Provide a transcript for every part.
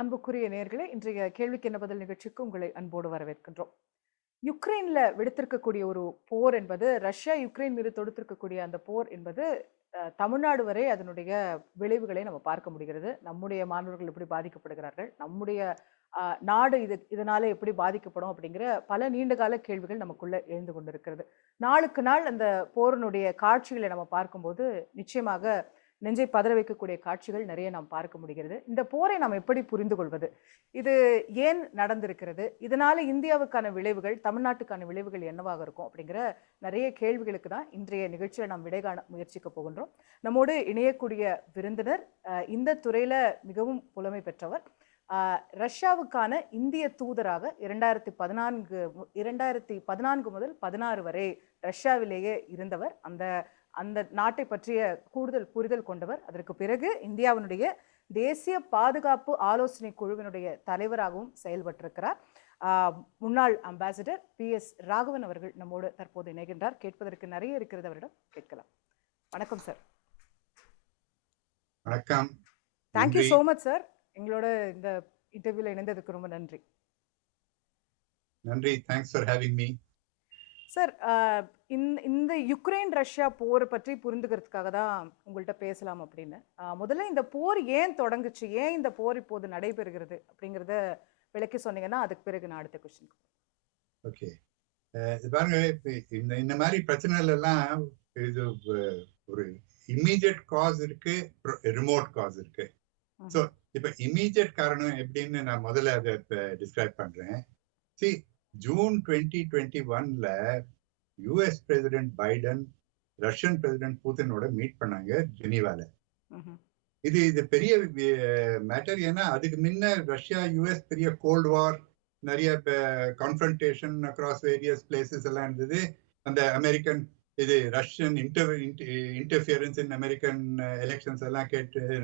அன்புக்குரிய நேயர்களே, இன்றைய கேள்விக்கென்ன பதில் நிகழ்ச்சிக்கு உங்களை அன்போடு வரவேற்கின்றோம். யுக்ரைன்ல வெடித்திருக்கக்கூடிய ஒரு போர் என்பது, ரஷ்யா யுக்ரைன் மீது தொடுத்திருக்கக்கூடிய அந்த போர் என்பது, தமிழ்நாடு வரை அதனுடைய விளைவுகளை நம்ம பார்க்க முடிகிறது. நம்முடைய மாணவர்கள் எப்படி பாதிக்கப்படுகிறார்கள்? நம்முடைய நாடு இதனால எப்படி பாதிக்கப்படும்? அப்படிங்கிற பல நீண்டகால கேள்விகள் நமக்குள்ள எழுந்து கொண்டிருக்கிறது. நாளுக்கு நாள் அந்த போரினுடைய காட்சிகளை நம்ம பார்க்கும்போது, நிச்சயமாக நெஞ்சை பதற வைக்கக்கூடிய காட்சிகள் நிறைய நாம் பார்க்க முடிகிறது. இந்த போரை நாம் எப்படி புரிந்து கொள்வது? இது ஏன் நடந்திருக்கிறது? இதனால இந்தியாவுக்கான விளைவுகள், தமிழ்நாட்டுக்கான விளைவுகள் என்னவாக இருக்கும்? அப்படிங்கிற நிறைய கேள்விகளுக்கு தான் இன்றைய நிகழ்ச்சியில நாம் விடை காண முயற்சிக்க போகின்றோம். நம்மோடு இணையக்கூடிய விருந்தினர் இந்த துறையில மிகவும் புலமை பெற்றவர். ரஷ்யாவுக்கான இந்திய தூதராக 2014 முதல் 16 வரை ரஷ்யாவிலேயே இருந்தவர். அந்த நாட்டை பற்றிய கூடுதல் புரிதல் கொண்டவர். அதற்கு பிறகு இந்தியாவினுடைய தேசிய பாதுகாப்பு ஆலோசனை குழுவினுடைய தலைவராகவும் செயல்பட்டிருக்கிறார். முன்னாள் அம்பாசிடர் PS ராகவன் அவர்கள் நம்மோடு தற்போது இணைகின்றார். கேட்பதற்கு நிறைய இருக்கிறது, அவரிடம் கேட்கலாம். வணக்கம் சார். வணக்கம். Thank you so much sir. எங்களோட இந்த இன்டர்வியூல இணைந்ததுக்கு ரொம்ப நன்றி. நன்றி. Thanks for having me. Sir, இந்த யுக்ரைன் ரஷ்யா போரை பற்றி புரிந்துக்கிறதுக்காக தான் உங்கள்கிட்ட பேசலாம் அப்படின்னு. முதல்ல இந்த போர் ஏன் தொடங்குச்சு, ஏன் இந்த போர் இப்போது நடைபெறுகிறது அப்படிங்கிறத விளக்கி சொன்னீங்கன்னா அதுக்கு பிறகு நான் அடுத்த கொஸ்டின். ஓகே, பாருங்க, இந்த மாதிரி பிரச்சனைகள் எல்லாம் இது ஒரு இம்மீடியட் காஸ் இருக்கு, ரிமோட் காஸ் இருக்கு. ஸோ இப்ப இம்மீடியட் காரணம் எப்படின்னு நான் முதல்ல அதை டிஸ்கிரைப் பண்றேன். ஜூன் 2021ல US president Biden Russian president புதினோட மீட் பண்ணாங்க ஜெனீவால. இது பெரிய மேட்டர். ஏன்னா அதுக்கு முன்ன ரஷ்யா US பெரிய கோல்ட் வார், நிறைய கான்ஃபரன்டேஷன் அக்ராஸ் வேரியஸ் பிளேசஸ் எல்லாம் இருந்தது. அந்த American Russian interference in American elections எல்லாம்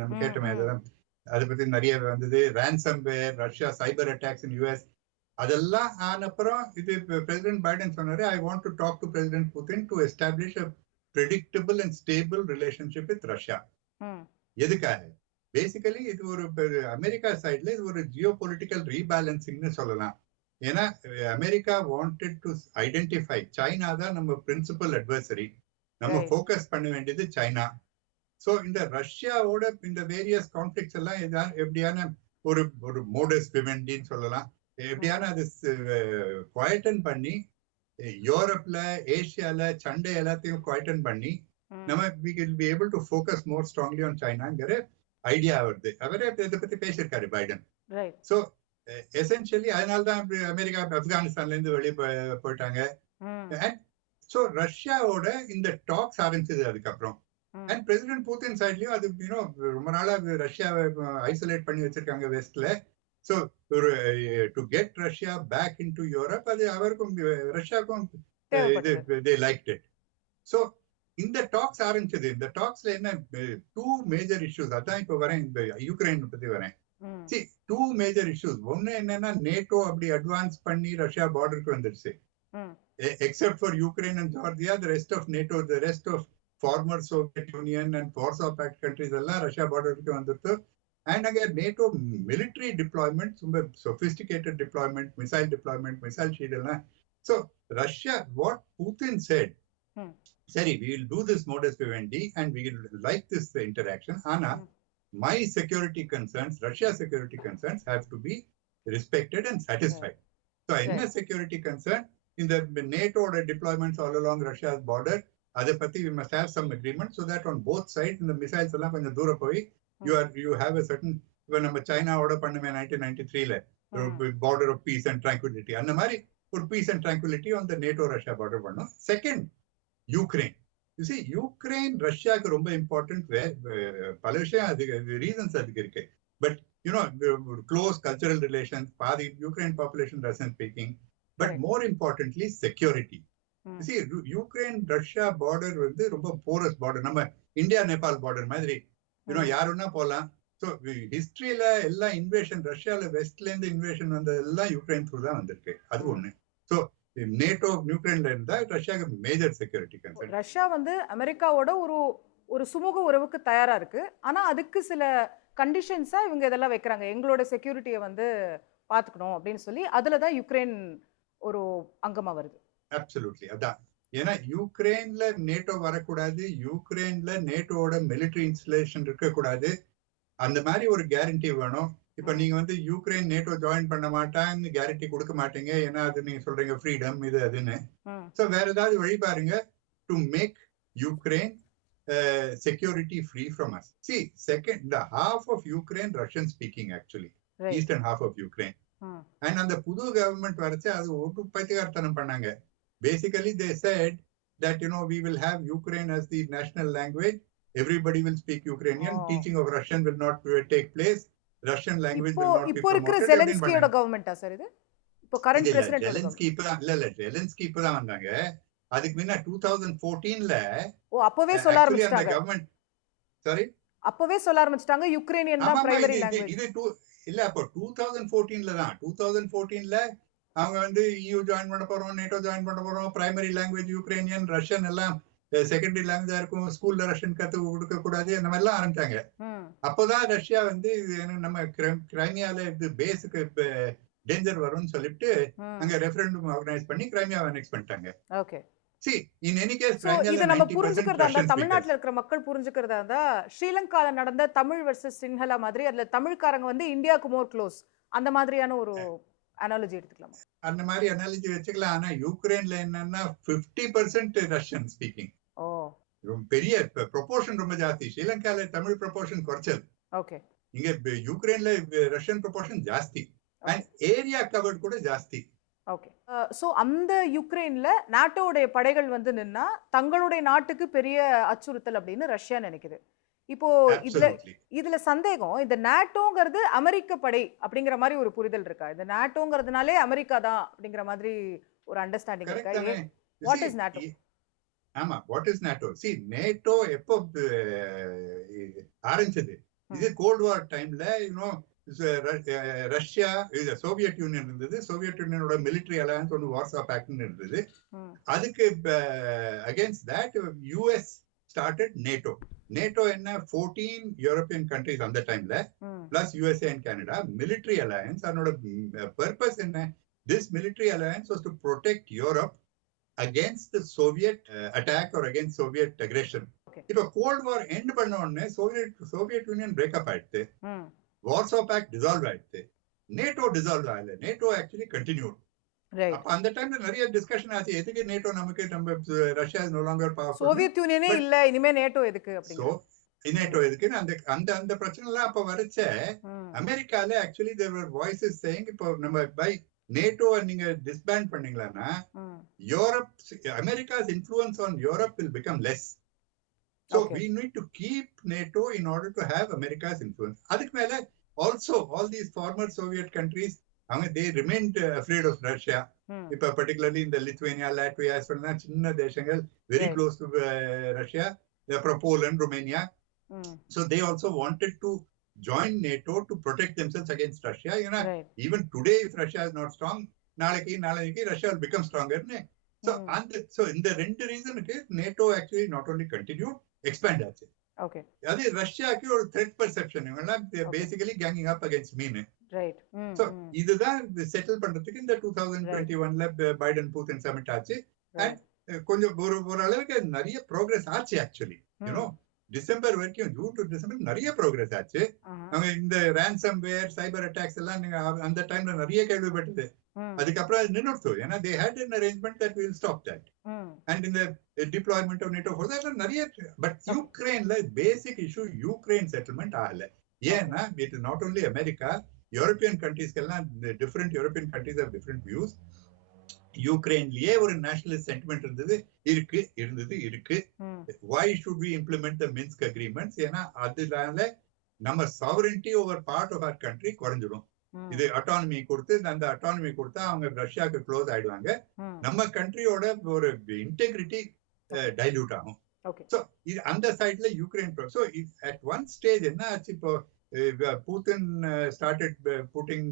நம்ம கேட்டோமே. அதெல்லாம் அதை பத்தி நிறைய வந்தது. Ransomware, Russia cyber attacks இன் US, அதெல்லாம் ஆனப்புறம் இது பிரசிடென்ட் பைடன் சொன்னாரு, I want to talk to president Putin to establish a predictable and stable relationship with Russia. எதுக்காக? பேசிக்கலி இது ஒரு அமெரிக்கா சைட்ல இது ஒரு ஜியோ பொலிட்டிக்கல் ரீபேலன்சிங்னு சொல்லலாம். ஏன்னா America wanted to identify China தான் நம்ம பிரின்சிபல் அட்வர்சரி, நம்ம ஃபோக்கஸ் பண்ண வேண்டியது சைனா. ஸோ இந்த ரஷ்யாவோட இந்த வேரியஸ் கான்ஃபிளிக்ஸ் எல்லாம் எப்படியான ஒரு மோடஸ் விவெண்டின்னு சொல்லலாம், எப்படியான அது குவாய்டன் பண்ணி யூரோப்ல ஏசியால சண்டை எல்லாத்தையும் குவாய்டன் பண்ணி நம்ம we will be able to focus more strongly on Chinaங்கிற ஐடியா வருது. அவரே இதை பத்தி பேசியிருக்காரு பைடன். ஸோ எசென்ஷியலி அதனால்தான் அமெரிக்கா ஆப்கானிஸ்தான்ல இருந்து வெளியே போயிட்டாங்க. ஸோ ரஷ்யாவோட இந்த டாக்ஸ் ஆரம்பிச்சது அதுக்கப்புறம். அண்ட் பிரசிடென்ட் புதின் சைட்லயும் அது ரொம்ப நாளா ரஷ்யாவை ஐசோலேட் பண்ணி வச்சிருக்காங்க வெஸ்ட்ல. ஸோ ஒரு to get Russia back in to Europe, அது அவருக்கும் ரஷ்யாவுக்கும் they liked it. ஸோ இந்த டாக்ஸ் ஆரம்பிச்சது. இந்த டாக்ஸ்ல என்ன, 2 மேஜர் இஷ்யூஸ். அதான் இப்ப வரேன், இந்த யுக்ரைன் பத்தி வரேன். 2 மேஜர் இஷ்யூஸ். ஒன்னு என்னன்னா, நேட்டோ அப்படி அட்வான்ஸ் பண்ணி ரஷ்யா பார்டருக்கு வந்துருச்சு. Except for Ukraine and Georgia, the rest of NATO, the rest of former Soviet Union and Warsaw Pact countries எல்லாம் ரஷ்யா பார்டருக்கு வந்துருச்சு. And again, NATO military deployment, sophisticated deployment, missile shield. So Russia, what Putin said, sorry, we will do this modus vivendi and we will like this interaction. Ana, my security concerns, Russia's security concerns have to be respected and satisfied. So in a security concern, in the NATO deployments all along Russia's border, அதை பத்தி we must have some agreement so that on both sides இந்த missiles எல்லாம் கொஞ்சம் தூரம் போய் you have a certain, இப்ப நம்ம சைனாவோட பண்ணுமே 1993ல border of peace and tranquility, அந்த மாதிரி ஒரு peace and tranquility on the NATO Russia border பண்ணும். Second, Ukraine. You see, Ukraine ரஷ்யாவுக்கு ரொம்ப இம்பார்ட்டன்ட். பல விஷயம் அதுக்கு ரீசன்ஸ் அதுக்கு இருக்கு. பட் க்ளோஸ் கல்ச்சரல் ரிலேஷன், பாதி Ukraine population Russian speaking. But more importantly security. Ukraine Russia border வந்து ரொம்ப போரஸ் பார்டர், நம்ம இந்தியா நேபாள் பார்டர் மாதிரி. யாருன்னா போலாம். ஸோ ஹிஸ்டரியில எல்லா இன்வேஷன், ரஷ்யால வெஸ்ட்ல இருந்து இன்வேஷன் வந்தது எல்லாம் யுக்ரைன் த்ரூ தான் வந்திருக்கு. அது ஒண்ணு. ஸோ நேட்டோ யுக்ரைன்ல இருந்தா ரஷ்யாவுக்கு மேஜர் செக்யூரிட்டி கன்சர்ன். ரஷ்யா வந்து அமெரிக்காவோட ஒரு சுமூக உறவுக்கு தயாரா இருக்கு. ஆனா அதுக்கு சில கண்டிஷன்ஸா இவங்க இதெல்லாம் வைக்கிறாங்க. எங்களோட செக்யூரிட்டியை வந்து பாத்துக்கணும் அப்படின்னு சொல்லி அதுல தான் யுக்ரைன் ஒரு அங்கமா வருது. அப்சல்யூட்லி அதான். ஏன்னா யுக்ரைன்ல நேட்டோ வரக்கூடாது, யுக்ரைன்ல நேட்டோட மிலிட்டரி இன்ஸ்டலேஷன் இருக்கக்கூடாது. அந்த மாதிரி ஒரு கேரண்டி வேணும். இப்ப நீங்க வந்து யுக்ரைன் நேட்டோ ஜாயின் பண்ண மாட்டான்னு கேரண்டி கொடுக்க மாட்டீங்க. ஏன்னா அது நீங்க சொல்றீங்க ஃப்ரீடம் இது அதுன்னு. சோ வேற ஏதாவது வழி பாருங்க to make Ukraine security free from us. See, the half of Ukraine Russian speaking actually. Right. Eastern half of Ukraine. And அந்த புது கவர்மெண்ட் வரைச்சு அது ஒரு பைத்தியக்காரத்தனம் பண்ணாங்க. Basically they said that we will have Ukraine as the national language. Everybody will speak Ukrainian. Teaching of Russian will not take place. Russian language will not be promoted. இப்போ இருக்கிற ஜெலன்ஸ்கியோட கவர்மெண்டா sir இது? இப்போ current president Zelensky இப்பதான் வந்தாங்க. அதுக்கு முன்ன 2014ல அப்பவே சொல்ல ஆரம்பிச்சிட்டாங்க. கவர்மெண்ட் சாரி அப்பவே சொல்ல ஆரம்பிச்சிட்டாங்க யுக்ரைனியன் தான் பிரைமரி லாங்குவேஜ். இது இல்ல அப்போ 2014ல தான் 2014ல அவங்க வந்து EU ஜாயின் பண்ண போறோம், நேட்டோ ஜாயின் பண்ண போறோம், பிரைமரி லாங்குவேஜ் யுக்ரைனியன், ரஷ்யன் எல்லாம் செகண்டரி லாங்குவேஜா இருக்கும், ஸ்கூல்ல ரஷ்யன் கத்து கொடுக்க கூடாது அந்த மாதிரி எல்லாம் ஆரம்பிச்சாங்க. அப்போதான் ரஷ்யா வந்து நம்ம கிரைமியால இது பேஸுக்கு டேஞ்சர் வரும்னு சொல்லிட்டு அங்க ரெஃபரண்டம் ஆர்கனைஸ் பண்ணி கிரைமியாவை அனெக்ஸ் பண்ணிட்டாங்க. Okay. See, in any case, இத நம்ம புரிஞ்சுக்கிறதா இருந்தா, தமிழ்நாட்டுல இருக்கிற மக்கள் புரிஞ்சுக்கிறதா இருந்தா, ஸ்ரீலங்கால நடந்த தமிழ் வெர்சஸ் சின்ஹலா மாதிரி அதுல தமிழ்காரங்க வந்து இந்தியாவுக்கு மோர் க்ளோஸ் அந்த மாதிரியான ஒரு அனாலஜி எடுத்துக்கலாம். அந்த மாதிரி அனாலஜி வச்சுக்கலாம். ஆனா யுக்ரைன்ல என்னன்னா 50% ரஷ்யன் ஸ்பீக்கிங். பெரிய ப்ரொபோர்ஷன் ரொம்ப ஜாஸ்தி. ஸ்ரீலங்கால தமிழ் ப்ரொபோர்ஷன் குறைச்சல். ஓகே. இங்க யுக்ரைன்ல ரஷ்யன் ப்ரொபோர்ஷன் ஜாஸ்தி. அண்ட் ஏரியா கவர்ட் கூட ஜாஸ்தி. ஓகே. சோ அந்த யுக்ரைன்ல நாட்டோடைய படைகள் வந்து நின்னா தங்களுடைய நாட்டுக்கு பெரிய அச்சுறுத்தல் அப்படின்னு ரஷ்யா நினைக்குது. இப்போ இதுல சந்தேகம், இந்த நாட்டோங்கிறது அமெரிக்க படை அப்படிங்கிற மாதிரி ஒரு புரிதல் இருக்கா? இந்த நாட்டோங்கிறதுனாலே அமெரிக்கா தான் அப்படிங்கிற மாதிரி ஒரு அண்டர்ஸ்டாண்டிங் இருக்கா? What is NATO? ஆமா, what is NATO? See, NATO எப்போ ஆரம்பிச்சது? இது கோல்ட் வார் டைம்ல ரஷ்யா சோவியட் யூனியன் இருந்தது. சோவியட் யூனியனோட மிலிட்டரி அலையன்ஸ் ஒன்று வார்சா பேக்ட்னு இருந்தது. அதுக்கு against that US started NATO. NATO என்ன 14 யூரோப்பியன் கண்ட்ரிஸ் அந்த டைம்ல plus USA and Canada military alliance. அதனோட பர்பஸ் என்ன? This military alliance was to protect Europe against Soviet attack or against Soviet aggression. இப்ப கோல்ட் வார் end பண்ண உடனே Soviet union breakup ஆயிடுச்சு. Warsaw fact dissolve ஆயிடுச்சு. NATO dissolve ஆகல. NATO actually continued. அப்ப அந்த டைம்ல நிறைய டிஸ்கஷன் ஆச்சு. எதுக்கு நேட்டோ நமக்கு, நம்ம Russia is no longer powerful, Soviet யூனியனே இல்ல, இனிமே நேட்டோ எதுக்கு அப்படிங்க. சோ நேட்டோ எதுக்கு அந்த பிரச்சனை எல்லாம் அப்ப வரச்ச அமெரிக்கால actually there were voices saying இப்போ நம்ம பை நேட்டோ நீங்க டிஸ்பேண்ட் பண்ணீங்களானா Europe America's influence on Europe will become less. So we need to keep NATO in order to have America's influence. Aduk mela also all these former Soviet countries, they remained afraid of Russia. Particularly in the Lithuania, Latvia, as well as chinna deshangal very close to Russia, Poland, Romania. So they also wanted to join NATO to protect themselves against Russia. Even today, if Russia is not strong, nalaki Russia will become stronger. So in the two reasons, NATO actually not only continued, expand ஆச்சு. Okay. அது ரஷ்யாக்கு ஒரு thread perception. இவங்கெல்லாம் basically ganging அப் against me. Right. So இதுதான் settle பண்றதுக்கு இந்த 2021ல Biden Putin submit ஆச்சு. And கொஞ்சம் ஒரு அளவுக்கு நிறைய ப்ரோக்ரஸ் ஆச்சு ஆக்சுவலி. டிசம்பர் வரைக்கும், ஜூன் டு டிசம்பர் நிறைய ப்ரோக்ரஸ் ஆச்சு. அவங்க இந்த ransomware சைபர் அட்டாக்ஸ் எல்லாம் நீங்க அந்த டைம்ல நிறைய கேள்விப்பட்டது. அதுக்கப்புறம் அது நின்னுடுச்சு. ஏன்னா they had an arrangement that we will stop that. And in the deployment of NATO forces நிறைய, but யுக்ரைன்ல பேசிக் இஷ்யூ யுக்ரைன் செட்டில்மெண்ட் ஆகல. ஏன்னா it is not only America, European கண்ட்ரீஸ்க்கு எல்லாம் different European countries are different views. யுக்ரைன்லயே ஒரு nationalist sentiment இருக்கு. why should we implement the Minsk agreements? ஏன்னா அதனால நம்ம sovereignty over part of our country குறைஞ்சிடும். இது அட்டானமி கொடுத்து, அந்த அட்டானமி கொடுத்தா அவங்க ரஷ்யாவுக்கு க்ளோஸ் ஆயிடுவாங்க. நம்ம கண்ட்ரியோட ஒரு இன்டெகிரிட்டி டைல்யூட் ஆகும். சோ இது அந்த சைட்ல Ukraine. So at one stage என்ன ஆச்சு, இப்போ Putin started pudding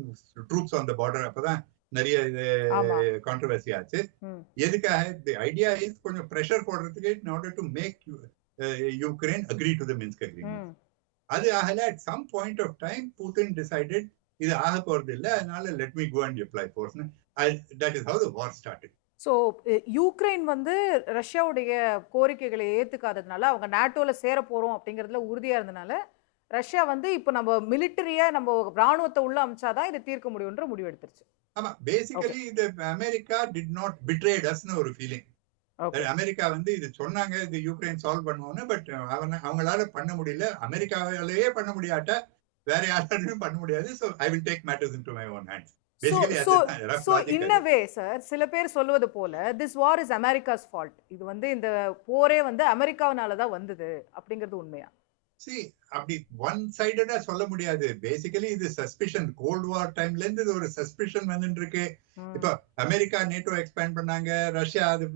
troops on the border. அப்பதான் நிறைய கான்ட்ரோவர்சி ஆச்சு. எதுக்காக? தி ஐடியா இஸ் கொஞ்சம் பிரஷர் போடுறதுக்கு, in order to make Ukraine agree to the Minsk agreement. அது ஆகல. At some point of time Putin decided இது ஆக போறது இல்ல, அதனால let me go and apply force. That is how the war started. So Ukraine வந்து ரஷ்யாவுடைய கோரிக்கைகளை ஏத்துக்காததுனால, அவங்க நாட்டோல சேர போறோம் அப்படிங்கிறதுல உறுதியா இருந்தனால, ரஷ்யா வந்து இப்போ நம்ம மிலிட்டரியா நம்ம ராணுவத்தை உள்ள அமிச்சாதான் இதை தீர்க்க முடியும்ன்ற முடிவு எடுத்துருச்சு. ஆமா, பேசிக்கலி இந்த அமெரிக்கா டிட் நாட் பிட்ரேட் அஸ்னு ஒரு ஃபீலிங். அமெரிக்கா வந்து இது சொன்னாங்க, இது யுக்ரைன் சால்வ் பண்ணுவோம்னு, பட் அவங்களால பண்ண முடியல. அமெரிக்காவிலேயே பண்ண முடியாட்ட வேற யாராலையும் பண்ண முடியாது. So I will take matters into my own hands. So in a way sir, சில பேர் சொல்வது போல this war is America's fault. இது வந்து இந்த போரே வந்து அமெரிக்காவினால தான் வந்தது அப்படிங்கிறது உண்மையா? See, அப்படி ஒன் சைடடா சொல்ல முடியாது. பேசிக்கலி இது சஸ்பிஷன். கோல்ட் வார் டைம்ல இருந்து இது ஒரு சஸ்பிஷன் வந்துட்டு இருக்கு. இப்ப அமெரிக்கா நேட்டோ எக்ஸ்பேண்ட் பண்ணாங்க, ரஷ்யா அது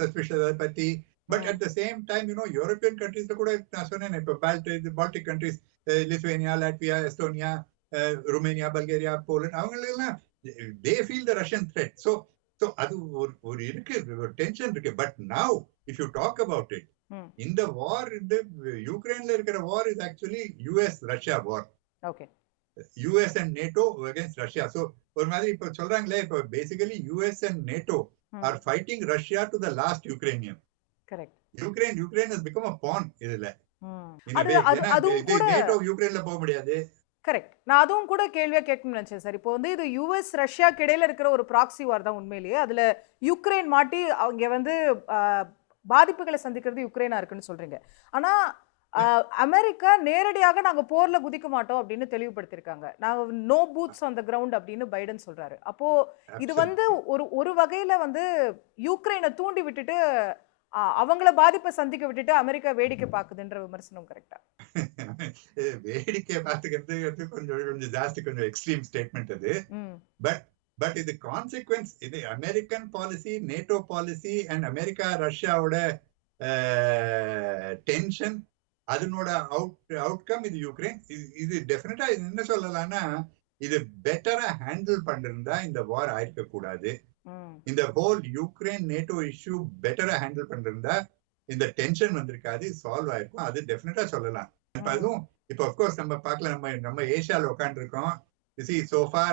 சஸ்பிஷன் அதை பத்தி. But at the same time European கண்ட்ரீஸ்ல கூட நான் சொன்னேன், இப்ப Baltic countries, Lithuania, Latvia, Estonia, Romania, Bulgaria, Poland, அவங்க எல்லாம் they feel the Russian threat. So அது ஒரு இருக்கு, ஒரு டென்ஷன் இருக்கு. But now if you talk about it, இந்த war, இந்த யுக்ரைன்ல இருக்கிற war is actually US Russia war. Okay. US and NATO against Russia. So ஒரு மாதிரி இப்ப சொல்றாங்களே, இப்ப basically US and NATO are fighting Russia to the last Ukrainian. Correct. Ukraine has become a pawn இதுல. அதுவும் கூட NATO யுக்ரைன்ல போக முடியாது. கரெக்ட். நான் அதுவும் கூட கேள்வியா கேட்கணும்னு நினைச்சேன் சார். இப்போ வந்து இது யுஎஸ் ரஷ்யாக்கு இடையில இருக்கிற ஒரு ப்ராக்ஸி வார் தான் உண்மையிலேயே. அதுல யுக்ரைன் மாட்டி அவங்க வந்து பாதிப்புகளை சந்திக்கிறது யுக்ரைனா இருக்குன்னு சொல்றீங்க. ஆனா அமெரிக்கா நேரடியாக நாங்க போர்ல குதிக்க மாட்டோம் அப்படின்னு தெளிவுபடுத்திருக்காங்க. நாங்க no boots on the ground அப்படின்னு பைடன் சொல்றாரு. அப்போ இது வந்து ஒரு வகையில வந்து யுக்ரைனை தூண்டி விட்டுட்டு அவங்கள பாதிப்பை சந்திக்க விட்டுட்டு அமெரிக்கா வேடிக்கை பார்க்குதுன்ற விமர்சனம் கரெக்டா? வேடிக்கை பார்த்துக்கிறது கொஞ்சம் ஜாஸ்தி, கொஞ்சம் எக்ஸ்ட்ரீம் ஸ்டேட்மெண்ட் அது. பட் இது கான்சிக்வன்ஸ், இது American policy, NATO policy and America ரஷ்யாவோட டென்ஷன், அதனோட அவுட்கம் இது யுக்ரைன். இது டெஃபினட்டா என்ன சொல்லலாம்னா, இது பெட்டரா ஹேண்டில் பண்ணிருந்தா இந்த வார் ஆயிருக்க கூடாது. இந்த ஹோல் யுக்ரைன் நேட்டோ இஷ்யூ பெட்டரா ஹேண்டில் பண்ணிருந்தா இந்த டென்ஷன் வந்திருக்காது, சால்வ் ஆயிருக்கும். அது டெஃபினட்டா சொல்லலாம். அதுவும் இப்போ அஃப்கோர்ஸ் நம்ம பார்க்கலாம், நம்ம ஏஷியால உட்காந்துருக்கோம். so far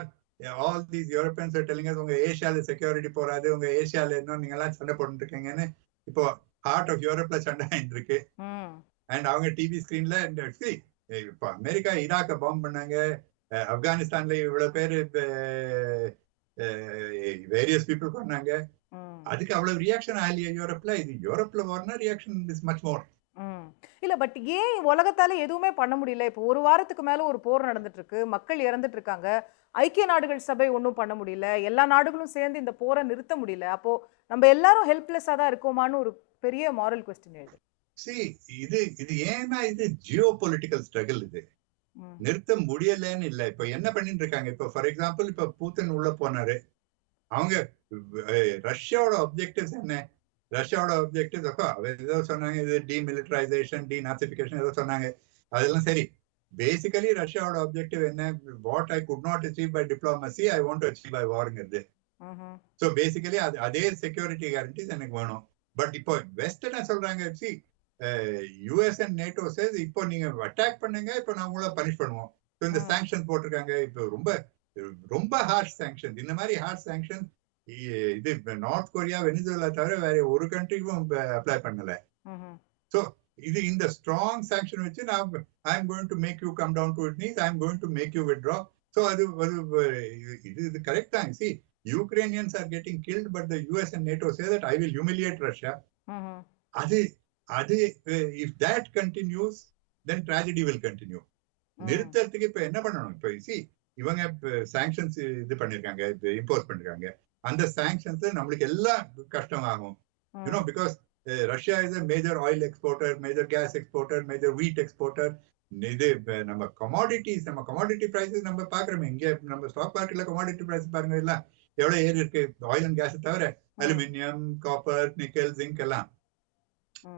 all these Europeans are telling us உங்க ஏஷியால செக்யூரிட்டி போறாது, உங்க ஏஷியால இன்னும் நீங்க எல்லாம் சண்டை போட்டு இருக்கீங்கன்னு. இப்போ ஹார்ட் ஆஃப் யூரோப்ல சண்டை ஆயிட்டு இருக்கு. அண்ட் அவங்க டிவி ஸ்கிரீன்ல இப்போ அமெரிக்கா ஈராக்க பாம்பு பண்ணாங்க, ஆப்கானிஸ்தான்ல இவ்வளவு பேரு வேரியஸ் பீப்புள் பண்ணாங்க. அதுக்கு அவ்வளவு ரியாக்ஷன் ஆகலையா யூரோப்ல? இது யூரோப்ல வரனா ரியாக்ஷன் இஸ் மச் மோர். இல்ல பட் ஏன் உலகத்தால எதுவுமே பண்ண முடியல? இப்போ ஒரு வாரத்துக்கு மேல ஒரு போர் நடந்துட்டு இருக்கு, மக்கள் இறந்துட்டு இருக்காங்க, ஐக்கிய நாடுகள் சபை ஒன்றும் பண்ண முடியல, எல்லா நாடுகளும் சேர்ந்து இந்த போரை நிறுத்த முடியல. அப்போ நம்ம எல்லாரும் ஹெல்ப்லெஸ்ஸா தான் இருக்கோமான்னு ஒரு பெரிய மாரல் क्वेश्चन எழுது. இது ஏன்னா இது ஜியோ பொலிட்டிக்கல் ஸ்ட்ரகிள். இது நிறுத்த முடியலன்னு இல்ல. இப்ப என்ன பண்ணிட்டு இருக்காங்க, இப்ப ஃபார் எக்ஸாம்பிள் இப்ப பூத்தின் உள்ள போனாரு, அவங்க ரஷ்யாவோட ஆப்ஜெக்டிவ்ஸ் என்ன? ரஷ்யாவோட ஆப்ஜெக்டிவ்ஸ் ஏதோ சொன்னாங்க, இது டீமிலிட்டரைசேஷன், டீநாசிபிகேஷன் ஏதோ சொன்னாங்க. அதெல்லாம் சரி. பேசிக்கலி ரஷ்யாவோட ஆப்ஜெக்டிவ் என்ன? What I could not achieve by diplomacy I want to achieve by வார்ங்கிறது. ஸோ பேசிக்கலி அதே செக்யூரிட்டி கேரண்டிஸ் எனக்கு வேணும். பட் இப்போ வெஸ்ட் என்ன சொல்றாங்க, யூஎஸ் அண்ட் நேட்டோ சேஸ் இப்போ நீங்க அட்டாக் பண்ணுங்க, இப்போ நான் உங்களை பனிஷ் பண்ணுவோம். ஸோ இந்த சாங்ஷன் போட்டிருக்காங்க. இப்போ ரொம்ப ஹார்ஷ் சாங்ஷன். இந்த மாதிரி ஹார்ஷ் சாங்ஷன் இது நார்த் கொரியா, வெனிசுவேலா தவிர வேற ஒரு கண்ட்ரிக்கும் அப்ளை பண்ணல. ஸோ இது இந்த ஸ்ட்ராங் சாங்ஷன் வச்சு நான் I am going to make you come down to it knees, I am going to make you withdraw. So இது கரெக்ட் தான். See, Ukrainians are getting killed, but the US and NATO say that I will humiliate Russia. If that continues, then tragedy will continue. நிறுத்தத்துக்கு இப்ப என்ன பண்ணணும்? இப்ப இவங்க sanctions இது பண்ணிருக்காங்க, impose பண்ணிருக்காங்க. அந்த சாங்ஷன்ஸ் நம்மளுக்கு எல்லாம் கஷ்டமாகும். Because Russia is a major oil exporter, major gas exporter, major wheat exporter. இது நம்ம கமாடிட்டிஸ், நம்ம கமாடிட்டி பிரைசஸ் நம்ம பாக்குறோமே, இங்க நம்ம ஸ்டாக் மார்க்கெட்ல கமாடிட்டி பிரைஸ் பாருங்க, எல்லாம் எவ்வளவு ஏறி இருக்கு. ஆயில் அண்ட் கேஸ் தவிர அலுமினியம், காப்பர், நிக்கல், ஜிங்க் எல்லாம்.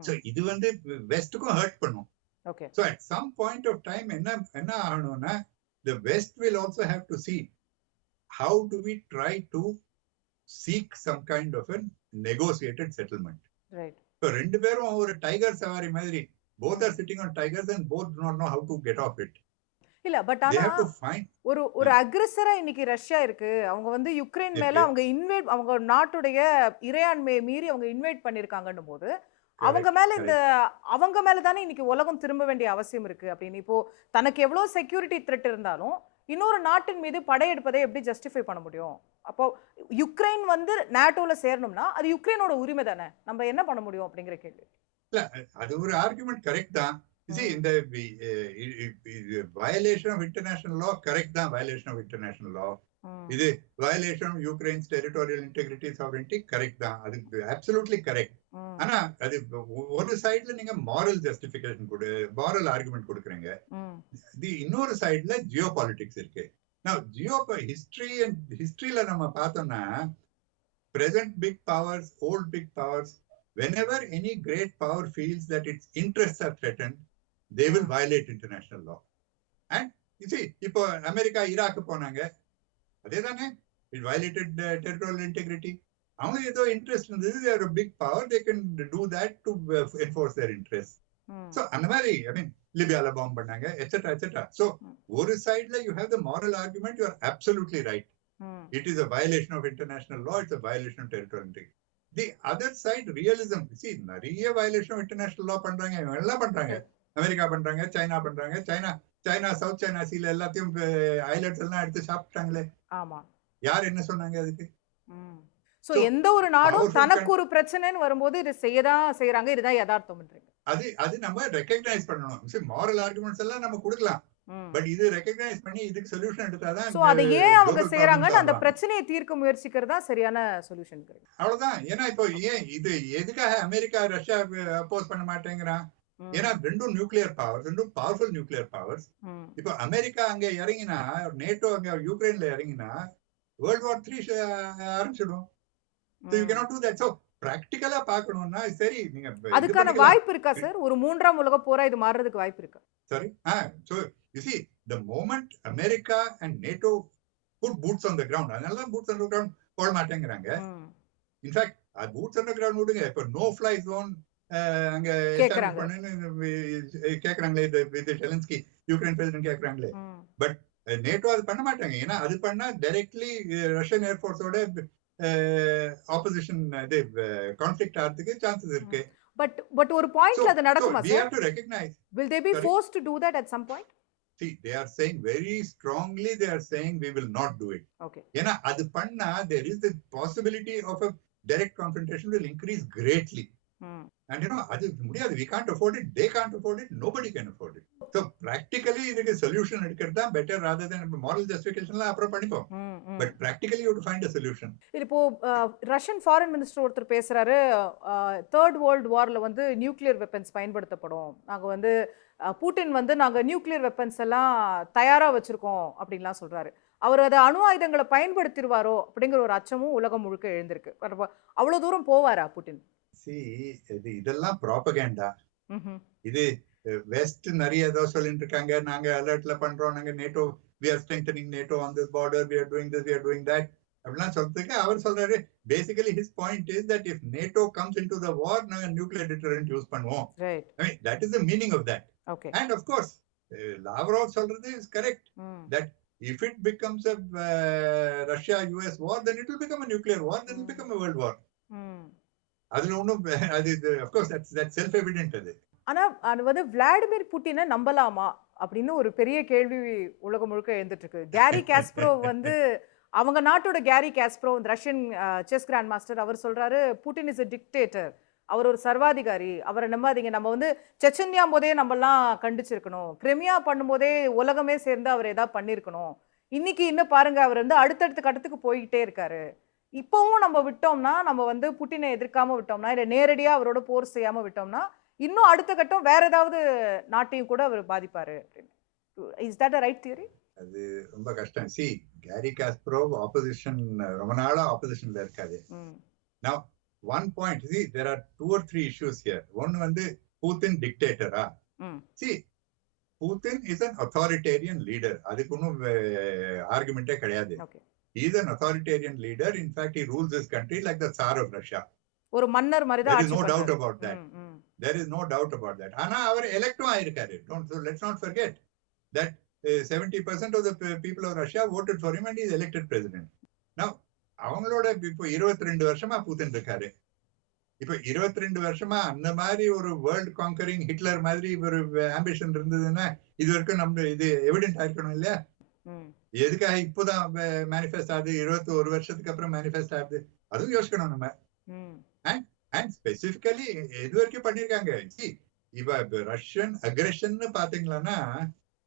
சோ இது வந்து வெஸ்டுக்கும் ஹர்ட் பண்ணும். So at some point of time என்ன ஆகணும்னா, the west will also have to see how do we try to seek some kind of a negotiated settlement. Right. So ரெண்டு பேரும் ஒரு tiger சவாரி மாதிரி both are sitting on tigers and both do not know how to get off it. இல்ல but They ஆனா have to find. ஒரு அக்ரெசரா இன்னைக்கு Russia இருக்கு. அவங்க வந்து யுக்ரைன் மேல அவங்க அவங்க நாட்டுடைய இறையாண்மையை மீறி அவங்க இன்வைட் பண்ணிருக்காங்கன்னும் போது அவங்க மேல அவங்க மேல தானே இன்னைக்கு உலகம் திரும்ப வேண்டிய அவசியம் இருக்கு. அப்படின்னு இப்போ தனக்கு எவ்வளவு செக்யூரிட்டி த்ரெட் இருந்தாலும் இன்னொரு நாட்டின் மீது படையெடுப்பதை எப்படி ஜஸ்டிஃபை பண்ண முடியும்? அப்போ யுக்ரைன் வந்து நாட்டோல சேரணும்னா அது யுக்ரைனோட உரிமை தானே, நம்ம என்ன பண்ண முடியும் அப்படிங்கிற கேள்வி. இல்ல அது ஒரு ஆர்குமெண்ட் கரெக்ட் தான். See, in the violation of international law, correct தான், violation of international law. இது violation of Ukraine's territorial integrity, sovereignty, correct தான். அது absolutely correct. ஆனா அது ஒரு சைடுல நீங்க moral justification moral argument கொடுக்குறீங்க. இன்னொரு சைடுல geopolitics இருக்கு. Now historyல நம்ம பார்த்தோம்னா present big powers, old big powers, whenever any great power feels that its interests are threatened, they will violate international law. And you see, இப்போ அமெரிக்கா ஈராக் போனாங்க, அதேதானே, it violated territorial integrity. அவங்களுக்கு ஏதோ interest இருந்தது, they are a big power, they can do that to enforce their interests. So அந்த மாதிரி, I mean, லிபியால பாம்பு பண்ணாங்க, etc. etc. So ஒரு சைடுல you have the moral argument, you are absolutely right. It is a violation of international law, it's a violation of territorial integrity. The other side, realism. See, நிறைய violation of international law பண்றாங்க, இவங்க எல்லாம் பண்றாங்க. America பண்றாங்க, China பண்றாங்க. China south China சீல எல்லாத்தையும் islets எல்லாம் எடுத்து சாப்பிட்டாங்களே. ஆமா, யார் என்ன சொன்னாங்க அதுக்கு? சோ எந்த ஒரு நாடும் தனக்கு ஒரு பிரச்சனைன்னு வரும்போது இது செய்யறாங்க, இதுதான் யதார்த்தம்ன்றீங்க. அது நம்ம ரெகக்னைஸ் பண்ணணும். See, moral arguments எல்லாம் நம்ம கொடுக்கலாம், பட் இது ரெகக்னைஸ் பண்ணி இதுக்கு சொல்யூஷன் எடுத்தாதான். சோ அதை ஏன் அவங்க செய்யறாங்கன்னு அந்த பிரச்சனையை தீர்க்க முயற்சிக்கிறதா சரியான சொல்யூஷன் கிடைக்கும். அவ்வளவுதான். ஏன்னா இப்போ ஏன் இது எதுக்காக அமெரிக்கா ரஷ்யா அப்போஸ் பண்ண மாட்டேங்கிறான்? ஏன்னா ரெண்டும் நியூக்ளியர் பவர்ஸ், ரெண்டும் பவர்ஃபுல் நியூக்ளியர் பவர்ஸ். இப்போ அமெரிக்கா அங்க இறங்கினா, நேட்டோ அங்க யுக்ரைன்ல இறங்கினா வேர்ல்ட் வார் 3 ஆரம்பிச்சிடும். So you cannot do that. So பிராக்டிகலா பார்க்கணும்னா சரி, நீங்க அதுக்கான வாய்ப்பு இருக்கா சார்? ஒரு மூன்றாம் உலக போரா இது மாறதுக்கு வாய்ப்பு இருக்கா? சரி. So you see, the moment America and NATO put boots on the ground, அதனால boots on the ground போட மாட்டேங்கிறாங்க. In fact, boots on the ground விடுங்க, இப்போ no fly zone அங்க கேக்குறாங்களே, இது செலன்ஸ்கி யுக்ரைன் பிரசிடென்ட் கேக்குறாங்களே. பட் நேட்டோ அது பண்ண மாட்டாங்க. ஏன்னா அது பண்ணா டைரக்ட்லி ரஷ்யன் ஏர்ஃபோர்ஸோட ஆப்போசிஷன் இது கான்ஃப்ளிக்ட் ஆகிறதுக்கு சான்சஸ் இருக்கு. பட் ஒரு பாயிண்ட்ல அது நடக்குமா sir? We have to recognize. Will they be forced to do that at some point? See, they are saying very strongly, they are saying we will not do it. Okay. ஏன்னா அது பண்ணா there is the possibility of a direct confrontation will increase greatly. And you know, அது முடியாது. We can't afford it, they can't afford it, nobody can afford it. So practically இதுக்கு solution எடுக்கிறது தான் better rather than moral justificationலாம் அப்புறம் பண்ணிப்போம். But practically you have to find a solution. இப்போ Russian foreign minister ஒருத்தர் பேசுறாரு, தேர்ட் வேர்ல்ட் வார்ல வந்து nuclear weapons பயன்படுத்தப்படும், நாங்க வந்து புட்டின் வந்து நாங்க நியூக்ளியர் வெப்பன்ஸ் எல்லாம் தயாரா வச்சிருக்கோம் அப்படின்லாம் சொல்றாரு. அவர் அதை அணு ஆயுதங்களை பயன்படுத்திடுவாரோ அப்படிங்கிற ஒரு அச்சமும் உலகம் முழுக்க எழுந்திருக்கு. அவ்வளவு தூரம் போவாரா புட்டின்? இதெல்லாம் ப்ராபகேண்டா. இது வெஸ்ட் நிறைய ஏதோ சொல்லிட்டு இருக்காங்க, நாங்க அலர்ட்ல பண்றோம், நாங்க NATO, we are strengthening NATO on this border, we are doing this, we are doing that அப்படிலாம் சொல்றதுக்கு அவர் சொல்றாரு. Basically his point is that if NATO comes into the war, நாங்க நியூக்ளியர் டிட்டரன்ட் யூஸ் பண்ணுவோம். I mean, that is the meaning of that. And of course Lavrov சொல்றது is correct, that if it becomes a Russia US war, then it will become a nuclear war, then it will become a world war. அதுல ஒண்ணும் அது of course that's self evident. ஆனா அது வந்து Vladimir புட்டினை நம்பலாமா அப்படின்னு ஒரு பெரிய கேள்வி உலகம் முழுக்க எழுந்துட்டு இருக்கு. கேரி காஸ்பரோவ் வந்து அவங்க நாட்டோட Garry Kasparov, Russian chess grandmaster, அவர் சொல்றாரு புட்டின் இஸ் a dictator, அவர் ஒரு சர்வாதிகாரி, அவரை நம்பாதீங்க. நம்ம வந்து செச்சன்யா போதே நம்மலாம் கண்டிச்சிருக்கணும், கிரிமியா பண்ணும்போதே உலகமே சேர்ந்து அவர் ஏதாவது பண்ணிருக்கணும். இன்னைக்கு இன்னும் பாருங்க, அவர் வந்து அடுத்தடுத்த கட்டத்துக்கு போய்கிட்டே இருக்காரு. இப்பவும் நம்ம விட்டோம்னா, நம்ம வந்து புட்டினை எதிர்க்காம விட்டோம்னா, இல்லை நேரடியா அவரோட போர் செய்யாம விட்டோம்னா, இன்னும் அடுத்த கட்டம் வேற ஏதாவது நாட்டையும் கூட அவர் பாதிப்பாரு. Is that a right theory? அது ரொம்ப கஷ்டம். See, கேரி காஸ்பரோவ் ஆப்போசிஷன், ரொம்ப நாளா ஆப்போசிஷன்ல இருக்காரு. Now one point, see, there are 2 or 3 issues here. One வந்து Putin dictator-ஆ? See, Putin is an authoritarian leader. அதுக்கு ஒன்றும் ஆர்குமெண்டே கிடையாது. He is an authoritarian leader. In fact, he rules this country like the Tsar of Russia. ஒரு மன்னர் மாதிரி தான். There is no doubt about that. There is no doubt about that. ஆனா அவர் எலெக்டும் ஆயிருக்காரு. Let's not forget that 70% of the people of Russia voted for him and he is elected president. Now அவங்களோட இப்போ 22 வருஷமா Putin இருக்காரு. இப்போ 22 வருஷமா அந்த மாதிரி ஒரு வேர்ல்ட் காங்கரிங் ஹிட்லர் மாதிரி ஒரு ஆம்பிஷன் இருந்ததுன்னா இது வரைக்கும் நம்ம இது எவிடென்ட் ஆயிருக்கணும் இல்லையா? எதுக்காக இப்போதான் மேனிஃபெஸ்ட் ஆகுது, 21 வருஷத்துக்கு அப்புறம் மேனிஃபெஸ்ட் ஆகுது, அதுவும் யோசிக்கணும் நம்ம. அண்ட் ஸ்பெசிபிக்கலி எது வரைக்கும் பண்ணிருக்காங்க. இப்ப ரஷ்யன் அக்ரெஷன் பாத்தீங்களான்னா,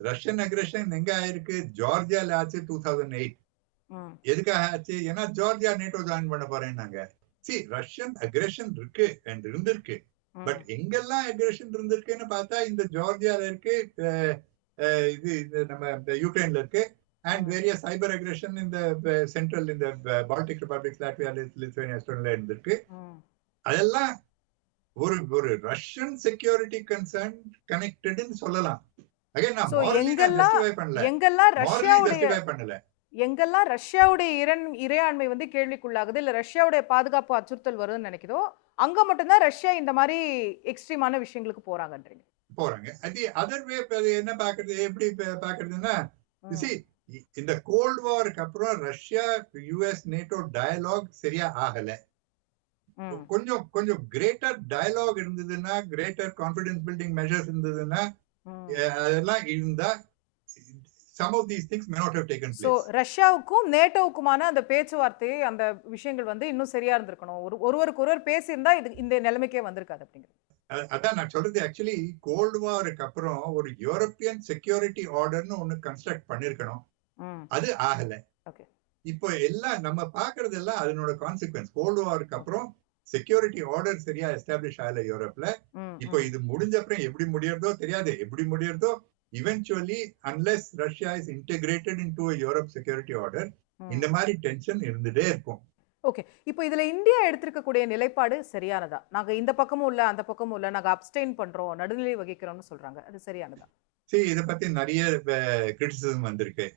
ரஷ்யன் அக்ரெஷன் எங்க ஆயிருக்கு? ஜார்ஜியால ஆச்சு 2008. எதுக்காக ஆச்சு? ஏன்னா ஜார்ஜியா நேட்டோ ஜாயின் பண்ண போறேன்னாங்க. ரஷ்யன் அக்ரெஷன் இருக்கு அண்ட் இருந்திருக்கு. பட் எங்கெல்லாம் அக்ரெஷன் இருந்திருக்குன்னு பார்த்தா இந்த ஜார்ஜியால இருக்கு, இது நம்ம யுக்ரைன்ல இருக்கு, அண்ட் வேரியஸ் சைபர் அக்ரெஷன் இந்த சென்ட்ரல் இந்த பால்டிக் ரிபப்ளிக், லாட்வியா, லித்துவேனியா, எஸ்டோனியால இருந்திருக்கு. அதெல்லாம் ஒரு ரஷ்யன் செக்யூரிட்டி கன்சர்ன் கனெக்டட்னு சொல்லலாம். அகைன் நான் ஜஸ்டிஃபை பண்ணல. எங்கெல்லாம் ரஷ்யாவுடைய இறையாண்மை வந்து கேள்விக்குள்ளாகுது, இல்ல ரஷ்யாவுடைய பாதுகாப்பு அச்சுறுத்தல் வருதுன்னு நினைக்குதோ அங்க மட்டும்தான் ரஷ்யா இந்த மாதிரி எக்ஸ்ட்ரீமான விஷயங்களுக்கு போறாங்க. அது அதர் வே என்ன பாக்குறது, எப்படி பாக்குறதுன்னா, இந்த கோல்ட் வாருக்கு அப்புறம் ரஷ்யா யுஎஸ் நேட்டோ டயலாக் சரியா ஆகல. கொஞ்சம் கிரேட்டர் டயலாக் இருந்ததுன்னா, கிரேட்டர் கான்ஃபிடன்ஸ் பில்டிங் மெஷர்ஸ் இருந்ததுன்னா, அதெல்லாம் இருந்தா some of these things may not have taken place. So ரஷ்யாவுக்கும் நேட்டோவுக்குமான அந்த பேச்சுவார்த்தை, அந்த விஷயங்கள் வந்து இன்னும் சரியா இருந்திருக்கணும். ஒருவருக்கு ஒருவர் பேசியிருந்தா இது இந்த நிலைமைக்கே வந்திருக்காது அப்படிங்கிறது. அதான் நான் சொல்றது. ஆக்சுவலி கோல்ட் வாருக்கு அப்புறம் ஒரு யூரோப்பியன் செக்யூரிட்டி ஆர்டர்னு ஒன்னு கன்ஸ்ட்ரக்ட் பண்ணிருக்கணும். அது ஆகல. இப்போ எல்லாம் நம்ம பாக்குறது எல்லாம் அதனோட கான்சிக்வன்ஸ். கோல்ட் வாருக்கு அப்புறம் செக்யூரிட்டி ஆர்டர் சரியா எஸ்டாப்ளிஷ் ஆகல யூரோப்ல. இப்போ இது முடிஞ்ச அப்புறம் எப்படி முடியறதோ தெரியாது. எப்படி முடியறதோ eventually, unless Russia is integrated into a Europe security order, இந்த மாதிரி டென்ஷன் இருந்துட்டே இருக்கும். ஓகே, இப்போ இதுல இந்தியா எடுத்திருக்கக்கூடிய நிலைப்பாடு சரியானதா? நாங்க இந்த பக்கமும் இல்ல அந்த பக்கமும் இல்ல, நாங்க அப்ஸ்டெயின் பண்றோம், நடுநிலை வகிக்கிறோம்னு சொல்றாங்க. அது சரியானதா? இத பத்தி நிறைய கிரிட்டிசிசம் வந்திருக்கு.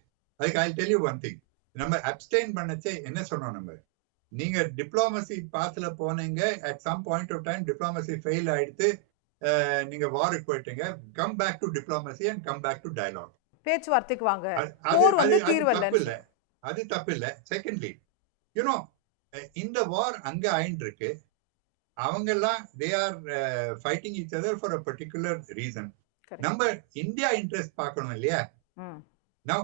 அதுக்கு I'll tell you one thing. நம்ம அப்ஸ்டெயின் பண்ணச்சே என்ன சொன்னோம்? நம்ம நீங்க டிப்ளோமசி பாத்துல போனீங்க, at some point of time diplomacy fail ஆயிடுத்து, நீங்க வாருக்கு போயிட்டீங்க, come back to diplomacy and come back to dialogue. பேச்சுவார்த்தைக்கு வாங்க. போர் வந்து தீர்வு இல்ல. அது தப்பு இல்ல. செகண்ட்லி, இந்த வார் அங்க ஆயிட்டு இருக்கு. அவங்க எல்லாம் they are fighting each other for a particular reason. நம்ம இந்தியா இன்ட்ரெஸ்ட் பார்க்கணும் இல்லையா? Now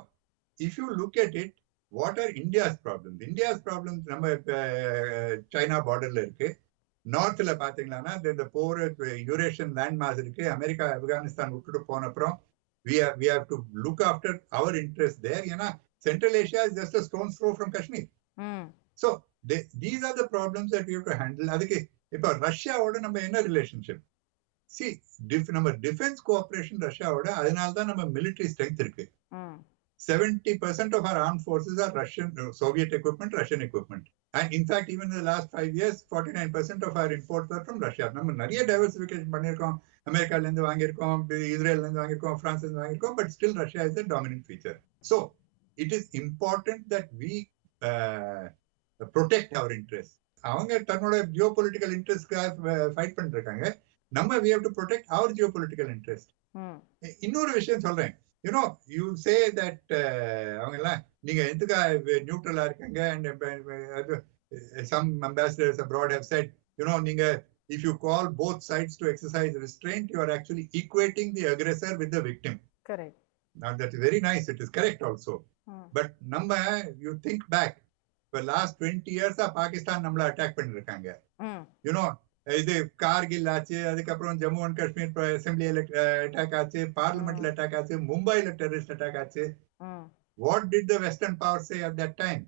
if you look at it, what are India's problems? India's problems நம்ம சைனா பார்டர்ல இருக்கு. நார்த்ல பாத்தீங்கன்னா இந்த போர் யூரேஷியன் லேண்ட் மாஸ் இருக்கு. அமெரிக்கா ஆப்கானிஸ்தான் விட்டுட்டு போன அப்புறம் we have to look after our interest there. ஏன்னா central Asia is just a stone's throw from Kashmir. So these are the problems that we have to handle. அதுக்கு இப்ப ரஷ்யாவோட நம்ம என்ன ரிலேஷன்ஷிப்? நம்ம டிஃபென்ஸ் கோஆபரேஷன் ரஷ்யாவோட, அதனால்தான் நம்ம மிலிட்டரி ஸ்ட்ரென்த் இருக்கு. 70% of our armed forces are Russian, Soviet equipment, Russian equipment. And in fact, even in the last 5 years, 49% of our imports are from Russia. நம்ம நிறைய diversification பண்ணிருக்கோம். அமெரிக்கால இருந்து வாங்கியிருக்கோம், இஸ்ரேல்ல இருந்து வாங்கியிருக்கோம், பிரான்ஸ்ல இருந்து வாங்கியிருக்கோம், but still Russia is the dominant feature. So it is important that we protect our interests. அவங்க தன்னோட geopolitical interests-க்காக ஃபைட் பண்ணிட்டு இருக்காங்க. நம்ம we have to protect our geopolitical interest. இன்னொரு விஷயம் சொல்றேன். You say that அவங்க எல்லாம் நீங்க எதுக்காக நியூட்ரலா இருக்கீங்க, and some ambassadors abroad have said, நீங்க if you call both sides to exercise restraint, you are actually equating the aggressor with the victim. Correct. Now that is very nice. It is correct also. But நம்ம you think back, for last 20 years Pakistan நம்மள attack பண்ணிருக்காங்க. இது கார்கில் ஆச்சு, அதுக்கப்புறம் Jammu and Kashmir assembly attack ஆச்சு, பார்லிமெண்ட்ல attack ஆச்சு, மும்பைல டெரரிஸ்ட் அட்டாக் ஆச்சு. What did the Western powers say at that time?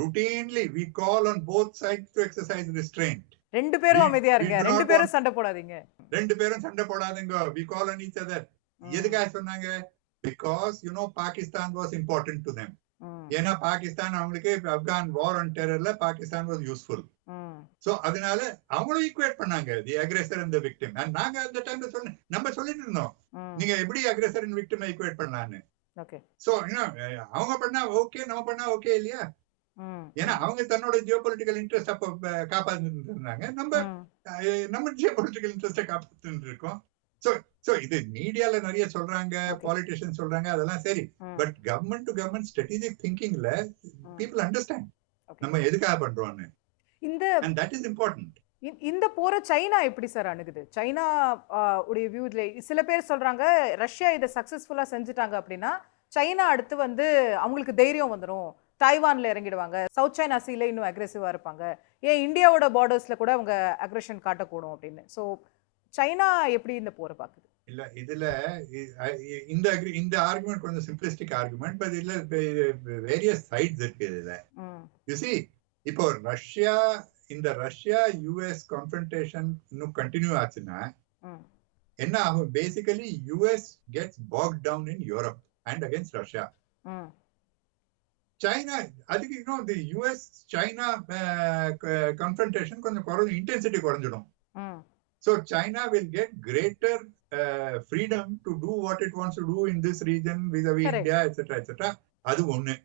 Routinely we call on both sides to exercise restraint. ரெண்டு பேரும் அமைதியா இருங்க, ரெண்டு பேரும் சண்டை போடாதீங்க, we call on each other. எதுக்காக சொன்னாங்க? Because Pakistan was important to them. ஏன்னா பாகிஸ்தான் அவங்களுக்கு ஆப்கான் வார் ஆன் டெரர்ல பாகிஸ்தான் வாஸ் யூஸ்ஃபுல். சோ அதனால அவங்களும் ஈக்குவேட் பண்ணாங்க the aggressor and the victim. And நாங்க அந்த டைம்ல நம்ம சொல்லிட்டு இருந்தோம், நீங்க எப்படி அக்ரெசர் அண்ட் விக்டிம் ஈக்குவேட் பண்ணலாம்னு. சோ அவங்க பண்ணா ஓகே, நம்ம பண்ணா ஓகே இல்லையா? ஏன்னா அவங்க தன்னோட ஜியோபொலிட்டிக்கல் இன்ட்ரெஸ்ட் அப்ப காப்பாத்திட்டு இருந்தாங்க. நம்ம ஜியோபொலிட்டிக்கல் இன்ட்ரெஸ்ட காப்பாத்திட்டு இருக்கோம். சோ இது மீடியால நிறைய சொல்றாங்க, பாலிட்டிஷியன் சொல்றாங்க, அதெல்லாம் சரி. But government to government strategic திங்கிங்ல பீப்புள் அண்டர்ஸ்டாண்ட் நம்ம எதுக்காக பண்றோம்னு. and that is important. இந்த போற சைனா எப்படி சார் அணுகுது? சைனா உடைய வியூல சில பேர் சொல்றாங்க ரஷ்யா இதை சக்சஸ்ஃபுல்லா செஞ்சுட்டாங்க அப்படின்னா சைனா அடுத்து வந்து அவங்களுக்கு தைரியம் வந்துடும், தைவான்ல இறங்கிடுவாங்க, சவுத் சைனா சீல இன்னும் அக்ரெசிவா இருப்பாங்க, ஏன் இந்தியாவோட பார்டர்ஸ்ல கூட அவங்க அக்ரெஷன் காட்டக்கூடும் அப்படின்னு. ஸோ சைனா எப்படி இந்த போரை பாக்குது? இல்ல இதுல இந்த ஆர்குமெண்ட் கொஞ்சம் சிம்பிளிஸ்டிக் ஆர்குமெண்ட், பட் இதுல வேரியஸ் சைட்ஸ் இருக்கு இதுல. யூ see இப்போ ரஷ்யா யுஎஸ் கான்ஃபரன்டேஷன் இன்னும் கண்டினியூ ஆச்சுன்னா என்ன ஆகும்? Basically US gets packed down in Europe and against Russia. China அதுக்கு இன்னும் தி யுஎஸ் சைனா கான்ஃபரன்டேஷன் கொஞ்சம் இன்டென்சிட்டி குறைஞ்சிடும். So China will get greater freedom to do what it wants to do in this region vis-a-vis India, etc. அது ஒண்ணு.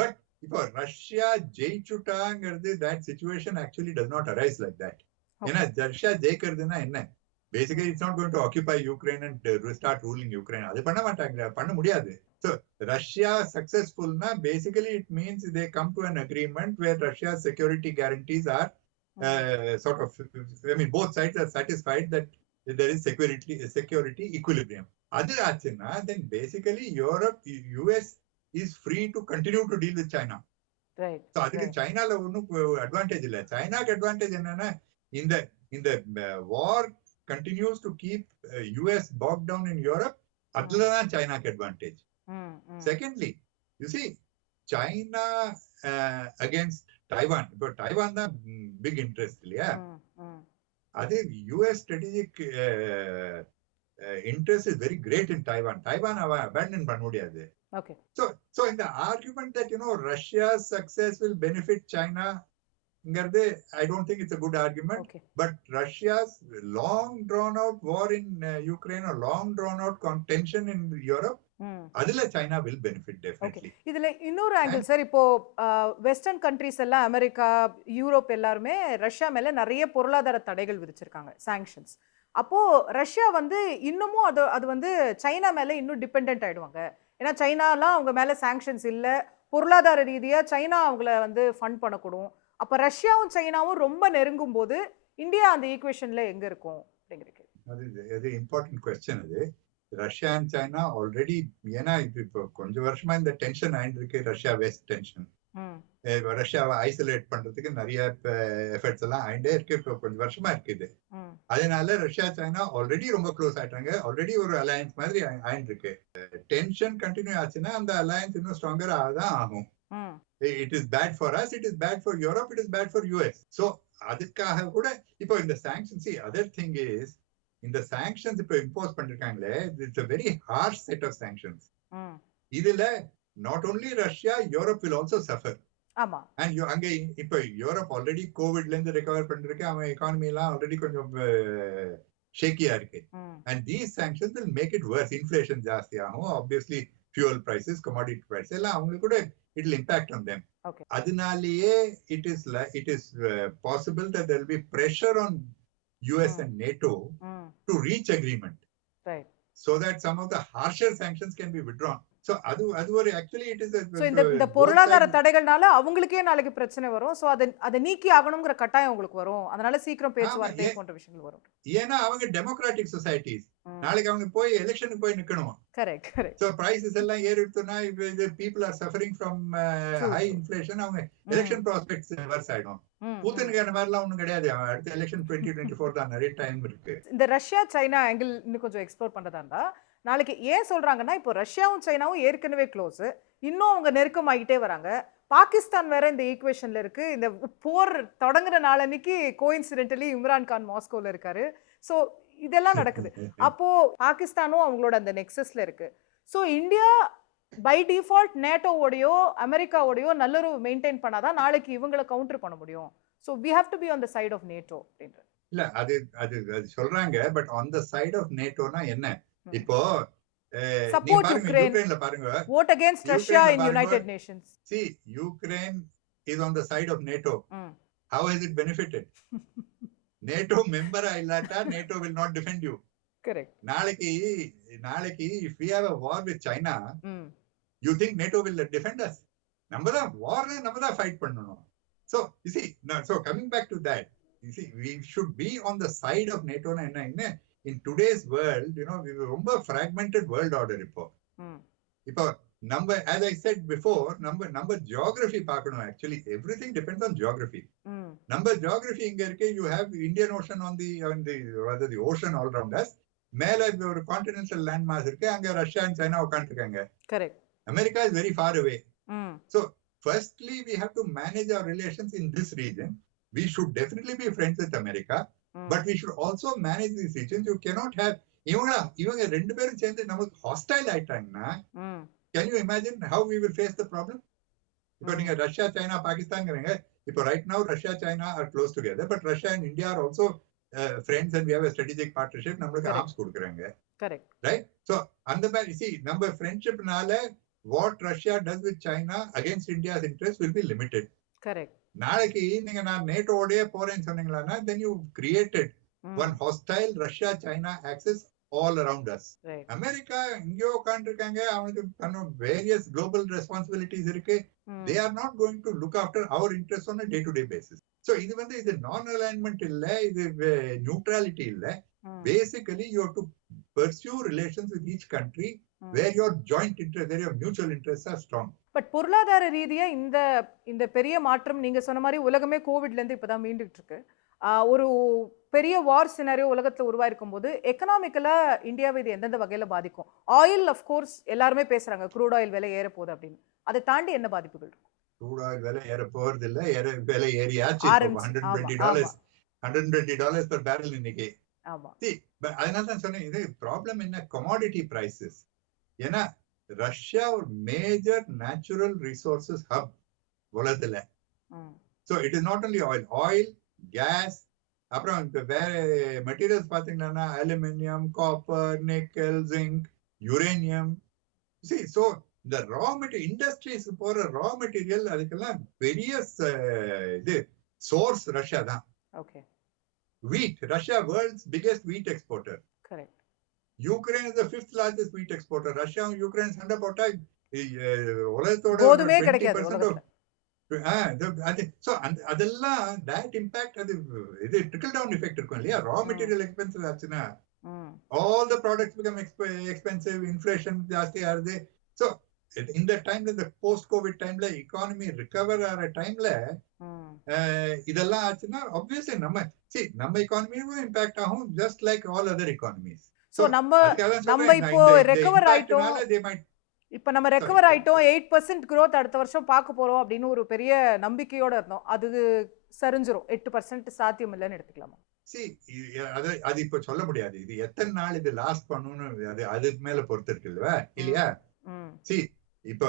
But இப்போ Russia ஜெயிச்சுட்டாங்கிறது that situation actually does not arise like that. ஏன்னா Russia ஜெயிக்கிறதுனா என்ன? Basically it's not going to occupy Ukraine and start ruling Ukraine. அது பண்ண மாட்டாங்க, பண்ண முடியாது. So Russia successfulனா basically it means they come to an agreement where Russia's security guarantees are sort of, I mean, both sides are satisfied that there is security equilibrium. Other achina, then basically US is free to continue to deal with China. Right. So adukku China la onnu advantage illa. China ku advantage enna in the war continues to keep US bogged down in Europe. Adla dhaan China ku advantage. Secondly, you see China against Taiwan. இப்போ Taiwan தான் big interest இல்லையா? அது US strategic interest is very great in Taiwan. Taiwan அவன் abandon பண்ண முடியாது. So இந்த argument that Russia success will benefit சைனாங்கிறது I don't think it's a good argument. But Russia's long drawn out war in Ukraine or long drawn out tension in Europe, அதுல China will benefit definitely. இதுல இன்னொரு angle sir, இப்போ western countries எல்லாம் America Europe எல்லாருமே Russia மேல நிறைய பொருளாதார தடைகள் விதிச்சிருக்காங்க, சாங்ஷன்ஸ். அப்போ ரஷ்யா வந்து இன்னமும் அது வந்து சைனா மேல இன்னும் டிபெண்டன்ட் ஆயிடுவாங்க. ஏன்னா சைனாலாம் அவங்க மேல சாங்ஷன்ஸ் இல்ல, பொருளாதார ரீதியா சைனா அவங்கள வந்து ஃபண்ட் பண்ணக்கூடும். அப்ப ரஷ்யாவும் சைனாவும் ரொம்ப நெருங்கும் போது இந்தியா அந்த ஈக்குவேஷன்ல எங்க இருக்கும் அப்படிங்கிறது அது இம்பார்ட்டன்ட் क्वेश्चन. அது ரஷ்யா அண்ட் சைனா ஆல்ரெடி, ஏன்னா இப்போ கொஞ்சம் வருஷமா இந்த டென்ஷன் ஆயிட்டு இருக்கு, ரஷ்யா வெஸ்ட் டென்ஷன். ரஷ்யாவை ஐசோலேட் பண்றதுக்கு நிறைய எஃபர்ட்ஸ் எல்லாம் ஆயிட்டே இருக்கு, இப்போ கொஞ்சம் வருஷமா இருக்குது. அதனால ரஷ்யா சைனா ஆல்ரெடி ரொம்ப க்ளோஸ் ஆயிட்டாங்க, ஆல்ரெடி ஒரு அலையன்ஸ் மாதிரி ஆயிட்டு இருக்கு. டென்ஷன் கண்டினியூ ஆச்சுன்னா அந்த அலையன்ஸ் இன்னும் ஸ்ட்ராங்கர் ஆதான் ஆகும். It is bad for us, it is bad for Europe, it is bad for US. So அதுக்காக கூட இப்போ இந்த சாங்ஷன்ஸ், அதர் திங் இஸ் இந்த சாங்ஷன்ஸ் இப்ப இம்போஸ் பண்ணிருக்காங்களே, it's a very harsh set of sanctions. இதுல not only Russia, Europe will also suffer. ஆமா. and அங்க இப்ப யூரோப் ஆல்ரெடி கோவிட்ல இருந்து ரெக்கவர் பண்ணிருக்கு, அவன் எக்கானமி எல்லாம் ஆல்ரெடி கொஞ்சம் ஷேக்கியா இருக்கு. and these sanctions will make it worse. inflation ஜாஸ்தி ஆகும், obviously fuel prices, commodity prices எல்லாம் அவங்களுக்கு கூட it will impact on them. அதனாலேயே it is possible that there will be pressure on US and NATO to reach agreement, right, so that some of the harsher sanctions can be withdrawn. So adu ஒரு actually it is so இந்த பொருளாதார தடைகள்னால அவங்களுக்கே நாளைக்கு பிரச்சனை வரும். So அத நீக்கி ஆகணும்ங்கற கட்டாயம் உங்களுக்கு வரும். அதனால சீக்கிரம் பேச்சுவார்த்தை போன்ற விஷயங்கள் வரும். ஏன்னா அவங்க டெமோக்ராட்டிக் சொசைட்டிஸ், நாளைக்கு அவங்க போய் எலெக்ஷனுக்கு போய் நிக்கணும். கரெக்ட். சோ பிரைசஸ் எல்லாம் ஏறிடுதுன்னா the people are suffering from high inflation, அவங்க எலெக்ஷன் ப்ராஸ்பெக்ட்ஸ் வர்ஸ் ஆயிடும். புதினுக்கு அந்த மாதிரிலாம் ஒண்ணும் கிடையாது, அடுத்த எலெக்ஷன் 2024 தான், நிறைய டைம் இருக்கு. இந்த ரஷ்யா சைனா ஆங்கிள் இன்னும் கொஞ்சம் எக்ஸ்ப்ளோர் பண்றதா இருந்தா, நாளைக்கு ஏன் சொல்றாங்கன்னா இப்போ ரஷ்யாவும் சைனாவும் ஏற்கனவே க்ளோஸ், இன்னும் அவங்க நெருக்கமாகிட்டே வராங்க. பாகிஸ்தான் வேற இந்த ஈக்குவேஷன்ல இருக்கு. இந்த போர் தொடங்குற நாளன்னைக்கு கோஇன்சிடென்டலி இம்ரான் கான் மாஸ்கோல இருக்காரு. சோ இதெல்லாம் நடக்குது. அப்போ பாகிஸ்தானும் அவங்களோட அந்த நெக்ஸஸ்ல இருக்கு. சோ இந்தியா பை டிஃபால்ட் நேட்டோவோடையோ அமெரிக்காவோடையோ நல்லுறவு மெயின்டைன் பண்ணாதான் நாளைக்கு இவங்களை கவுண்டர் பண்ண முடியும். So we have to be on the side of NATO அப்படின்றது. இல்ல அது சொல்றாங்க, but on the side of நேட்டோனா என்ன? இப்போ நீங்க Support பாருங்க Ukraine. யூக்ரைன்ல பாருங்க Vote against Russia யூக்ரைன்ல in பாருங்க United Nations. see Ukraine is on the side of NATO. How has it benefited? NATO member இல்லாட்டா NATO will not defend you. Correct. நாளைக்கு if we have a war with China, you think NATO will defend us? நம்ம தான் வார்ல நம்ம தான் fight பண்ணணும். So you see, so coming back to that, you see, we should be on the side of NATO. என்ன in today's world, we ரொம்ப fragmented world order இப்போ நம்ம as I said before, நம்ம geography பார்க்கணும். Actually everything depends on geography. நம்ம geography இங்க இருக்கு. You have Indian Ocean on the ocean all around us. மேல ஒரு continental land mass இருக்கு. அங்க ரஷ்யா and சைனா உட்கார்ந்துருக்காங்க. Correct. America is very far away. So firstly we have to manage our relations in this region. We should definitely be friends with America, but we should also manage these regions. You cannot have இவங்க ரெண்டு பேரும் சேர்ந்து நமக்கு hostile ஆயிட்டாங்கன்னா can you imagine how we will face the problem? இப்போ நீங்க Russia China பாகிஸ்தான்ங்கறீங்க. இப்போ right now Russia China are close together, but Russia and India are also friends and we have a strategic partnership. நமக்கு arms கொடுக்கறாங்க. Correct. Right? So அந்த மாதிரி see நம்ம friendshipனால what Russia does with China against India's interest will be limited. Correct. நாளைக்கு நீங்க நான் NATO ஓடே போறேன்னு சொன்னீங்களானா then you created one hostile Russia China axis all around us. Right. America இங்கோ உட்கார்ந்திருக்காங்க. அவங்களுக்கு various global responsibilities இருக்கு. They are not going to look after our interests on a day to day basis. So இது non alignment இல்ல, இது neutrality இல்ல. Basically you have to pursue relations with each country where your joint interest, where your mutual interests are strong. But பொருளாதார ரீதியா இந்த பெரிய மாற்றம் நீங்க சொன்ன மாதிரி உலகமே கோவிட்ல இருந்து இப்பதான் மீண்டுட்டு இருக்கு. ஒரு பெரிய வார் சினாரியோ உலகத்துல உருவாயிருக்கும் போது எக்கனாமிக்கலா இந்தியாவை இது எந்தெந்த வகையில பாதிக்கும்? ஆயில் ஆஃப் கோர்ஸ் எல்லாருமே பேசுறாங்க க்ரூட் ஆயில் விலை ஏற போகுது அப்படின்னு. அதை தாண்டி என்ன பாதிப்புகள் இருக்கும்? க்ரூட் ஆயில் விலை ஏற போறது இல்ல, விலை ஏறியாச்சு. $120 per barrel இன்னைக்கு. ஆமா. அதனால தான் சொன்னேன் இது ப்ராப்ளம் என்ன commodity prices. ஏன்னா ரஷ்யா ஒரு மேஜர் நேச்சுரல் ரிசோர்சஸ் ஹப் உலகத்துல. So it is not only oil, gas, அப்புறம் வேற மெட்டீரியல்ஸ் பாத்தீங்கன்னா aluminium, copper, nickel, zinc, uranium. So இந்த ரா மெட்டீரியல் இண்டஸ்ட்ரீஸ் போற ரா மெட்டீரியல் அதுக்கெல்லாம் பெரிய இது சோர்ஸ் ரஷ்யா தான். Okay. wheat, Russia world's biggest wheat exporter. Correct. Ukraine is the 5th largest wheat exporter. Russia and Ukraine சண்டை போட்டா உலகத்தோட கோதுமே கிடைக்காது உலகத்துல. So அதெல்லாம் that impact இது trickle down effect இருக்கும் இல்லையா? raw material expensive ஆச்சுன்னா all the products become expensive, inflation ஜாஸ்தி ஆகுது. So in the time the post covid timeல economy recover ஆற டைம்ல இதெல்லாம் ஆச்சுன்னா obviously நம்ம economy-வும் impact ஆகும் just like all other economies. So நம்ம இப்போ recover ஆயிட்டோம். இப்ப நம்ம ரெக்கவர் ஆயிட்டோம், 8% growth அடுத்த வருஷம் பார்க்க போறோம் அப்படின்னு ஒரு பெரிய நம்பிக்கையோட இருந்தோம். அது சரிஞ்சிரும், 8% சாத்தியம் இல்லைன்னு எடுத்துக்கலாமா? அது இப்ப சொல்ல முடியாது. இது எத்தனை நாள் இது லாஸ்ட் பண்ணணும்னு அது மேல பொறுத்து இருக்கு இல்லையா? இப்போ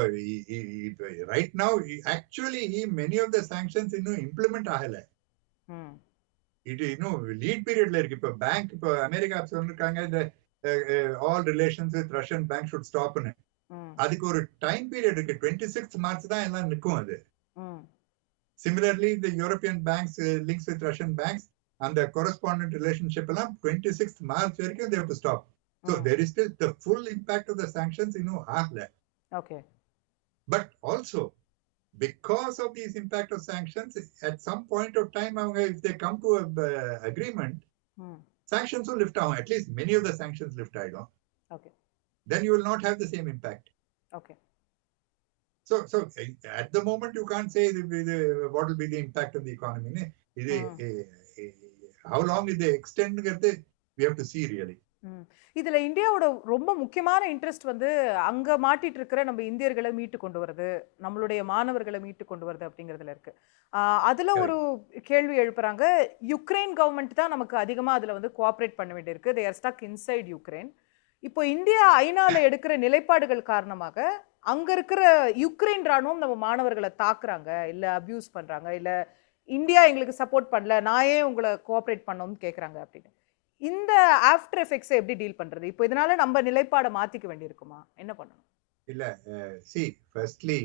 right now actually many of the sanctions இன்னும் இம்ப்ளிமெண்ட் ஆகல. இது இன்னும் லீட் பீரியட்ல இருக்கு. இப்போ பேங்க் இப்போ அமெரிக்கா சொல்லிருக்காங்க இந்த all relations with Russian bank should ஸ்டாப்னு. அதுக்கு ஒரு டைம் பீரியட் இருக்கு. 26th மார்ச் தான் எல்லாம் நிக்கும் அது. சிமிலர்லி இந்த European banks links with Russian banks அந்த correspondent relationship எல்லாம் 26th மார்ச் வரைக்கும் they have to stop. So there is still the full impact of the sanctions இன்னும் ஆகல. Okay. But also because of these impact of sanctions at some point of time if they come to a agreement sanctions will lift down. At least many of the sanctions lift ஆயிடும். Okay. Then you will not have the same impact. Okay. So at the moment you can't say what will be the impact on the economy. How long is the extent we have to see really. இதுல இந்தியாவோட ரொம்ப முக்கியமான interest அங்க மாட்டிட்டு இருக்கிற நம்ம இந்தியர்களை மீட்டு கொண்டு வரது, நம்மளுடைய மாணவர்களை மீட்டு கொண்டு வரது அப்படிங்கிறதுல இருக்கு. அதுல ஒரு கேள்வி எழுப்புறாங்க, யுக்ரைன் கவர்மெண்ட் தான் நமக்கு அதிகமா அதுல கோஆபரேட் பண்ண வேண்டியிருக்கு. they are stuck inside Ukraine. இப்போ இந்தியா ஐநால எடுக்கிற நிலைப்பாடுகள் காரணமாக அங்க இருக்கிற யுக்ரைன் ராணுவம் நம்ம மாணவர்களை தாக்குறாங்க, இல்ல அபியூஸ் பண்றாங்க, இல்ல இந்தியா எங்களுக்கு சப்போர்ட் பண்ணல, நான் ஏன் உங்களை கோஆபரேட் பண்ணணும்னு கேக்குறாங்க அப்படின்னு. இந்த ஆஃப்டர் எஃபெக்ட்ஸ் எப்படி டீல் பண்றது? இப்போ இதனால நம்ம நிலைப்பாட மாத்திக்க வேண்டியிருக்குமா? என்ன பண்ணணும்? இல்ல see firstly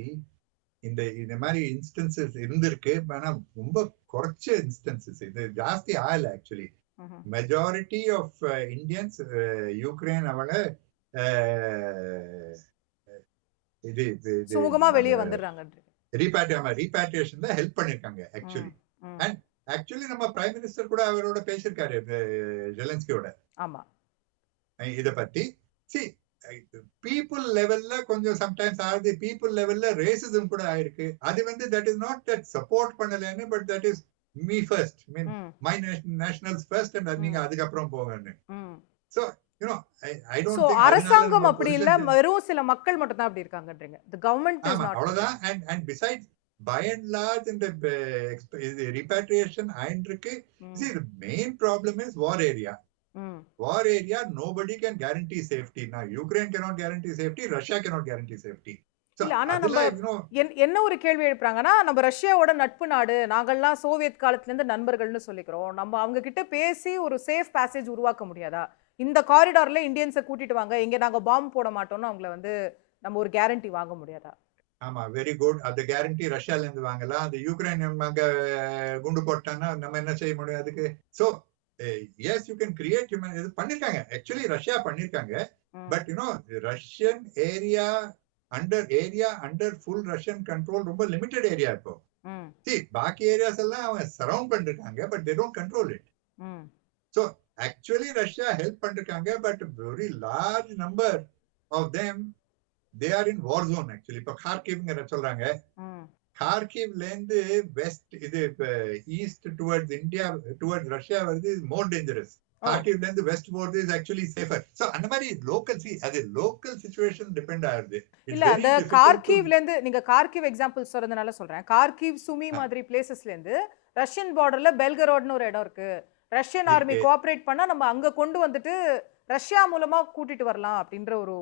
இந்த மாதிரி இன்ஸ்டன்சஸ் இருந்திருக்கு. ஆனா ரொம்ப குறைச்ச இன்ஸ்டன்சஸ், இது ஜாஸ்தி ஆகல actually. Majority of Indians Ukraine அவள இது சுமூகமா வெளியே வந்துடுறாங்க. ரீபாட்ரியேஷன்ல ஹெல்ப் பண்ணிருக்காங்க ஆக்சுவலி. அண்ட் ஆக்சுவலி நம்ம பிரைம் மினிஸ்டர் கூட அவரோட பேசியிருக்காரு ஜெலன்ஸ்கியோட. ஆமா, இத பத்தி சி பீப்புள் லெவல்ல கொஞ்சம் சம்டைம்ஸ் ஆகுது. பீப்புள் லெவல்ல ரேசிசம் கூட ஆயிருக்கு. அது வந்து that is not that support பண்ணலன்னு, but that is me first, mean my nationals first and நீங்க அதுக்கப்புறம் போங்கன்னு. So you know I don't think அரசாங்கம் அப்படி இல்ல, வெறும் சில மக்கள் மட்டும் தான் அப்படி இருக்காங்கன்றீங்க. the government is not. அவ்வளவுதான். and besides by and large in the repatriation ஆயிருக்கு. see the main problem is war area. War area, nobody can guarantee safety. Now Ukraine cannot guarantee safety, Russia cannot guarantee safety. என்ன ஒரு கேள்வி எழுப்புறாங்கன்னா, நம்ம ரஷ்யாவோட நட்பு நாடு, நாங்கள்லாம் சோவியத் காலத்துல இருந்து நண்பர்கள்னு சொல்லிக்கிறோம், நம்ம அவங்க கிட்ட பேசி ஒரு சேஃப் பேசேஜ் உருவாக்க முடியாதா? இந்த காரிடார்ல இந்தியன்ஸை கூட்டிட்டு வாங்க, இங்க நாங்க பாம்பு போட மாட்டோம்னு அவங்கள வந்து நம்ம ஒரு கேரண்டி வாங்க முடியாதா? ஆமா, வெரி குட். அந்த கேரண்டி ரஷ்யால இருந்து வாங்கலாம். அந்த யுக்ரைன் அங்க குண்டு போட்டான்னா நம்ம என்ன செய்ய முடியும் அதுக்கு? So yes, you can create human. இது பண்ணிருக்காங்க ஆக்சுவலி, ரஷ்யா பண்ணிருக்காங்க. But you know Russian area under full Russian control, ரொம்ப லிமிட்டட் ஏரியா இப்போ. see பாக்கி ஏரியாஸ் எல்லாம் அவங்க சரவுண்ட் பண்ணிருக்காங்க, but they don't control it. so actually Russia help பண்ணிருக்காங்க, but very large number of them they are in war zone actually. இப்போ கார்கிவ்ங்கற சொல்றாங்க. கார்கிவ்ல இருந்து வெஸ்ட், இது east towards India, towards Russia வருது, மோர் டேஞ்சரஸ். கார்கிவ்ல இருந்து வெஸ்ட் போறது is actually safer. So அந்த மாதிரி லோக்கல் அது லோக்கல் சிச்சுவேஷன் டிபெண்ட் ஆகுது. இல்ல, அந்த கார்கிவ்ல இருந்து, நீங்க கார்கிவ் எக்ஸாம்பிள் சொல்றதுனால சொல்றேன். கார்கிவ், சுமி மாதிரி பிளேசஸ்ல இருந்து ரஷ்யன் பார்டர்ல பெல்கரோட்னு ஒரு இடம் இருக்கு. ரஷ்யன் ஆர்மி கோஆபரேட் பண்ணா நம்ம அங்க கொண்டு வந்துட்டு ரஷ்யா மூலமா கூட்டிட்டு வரலாம் அப்படின்ற ஒரு,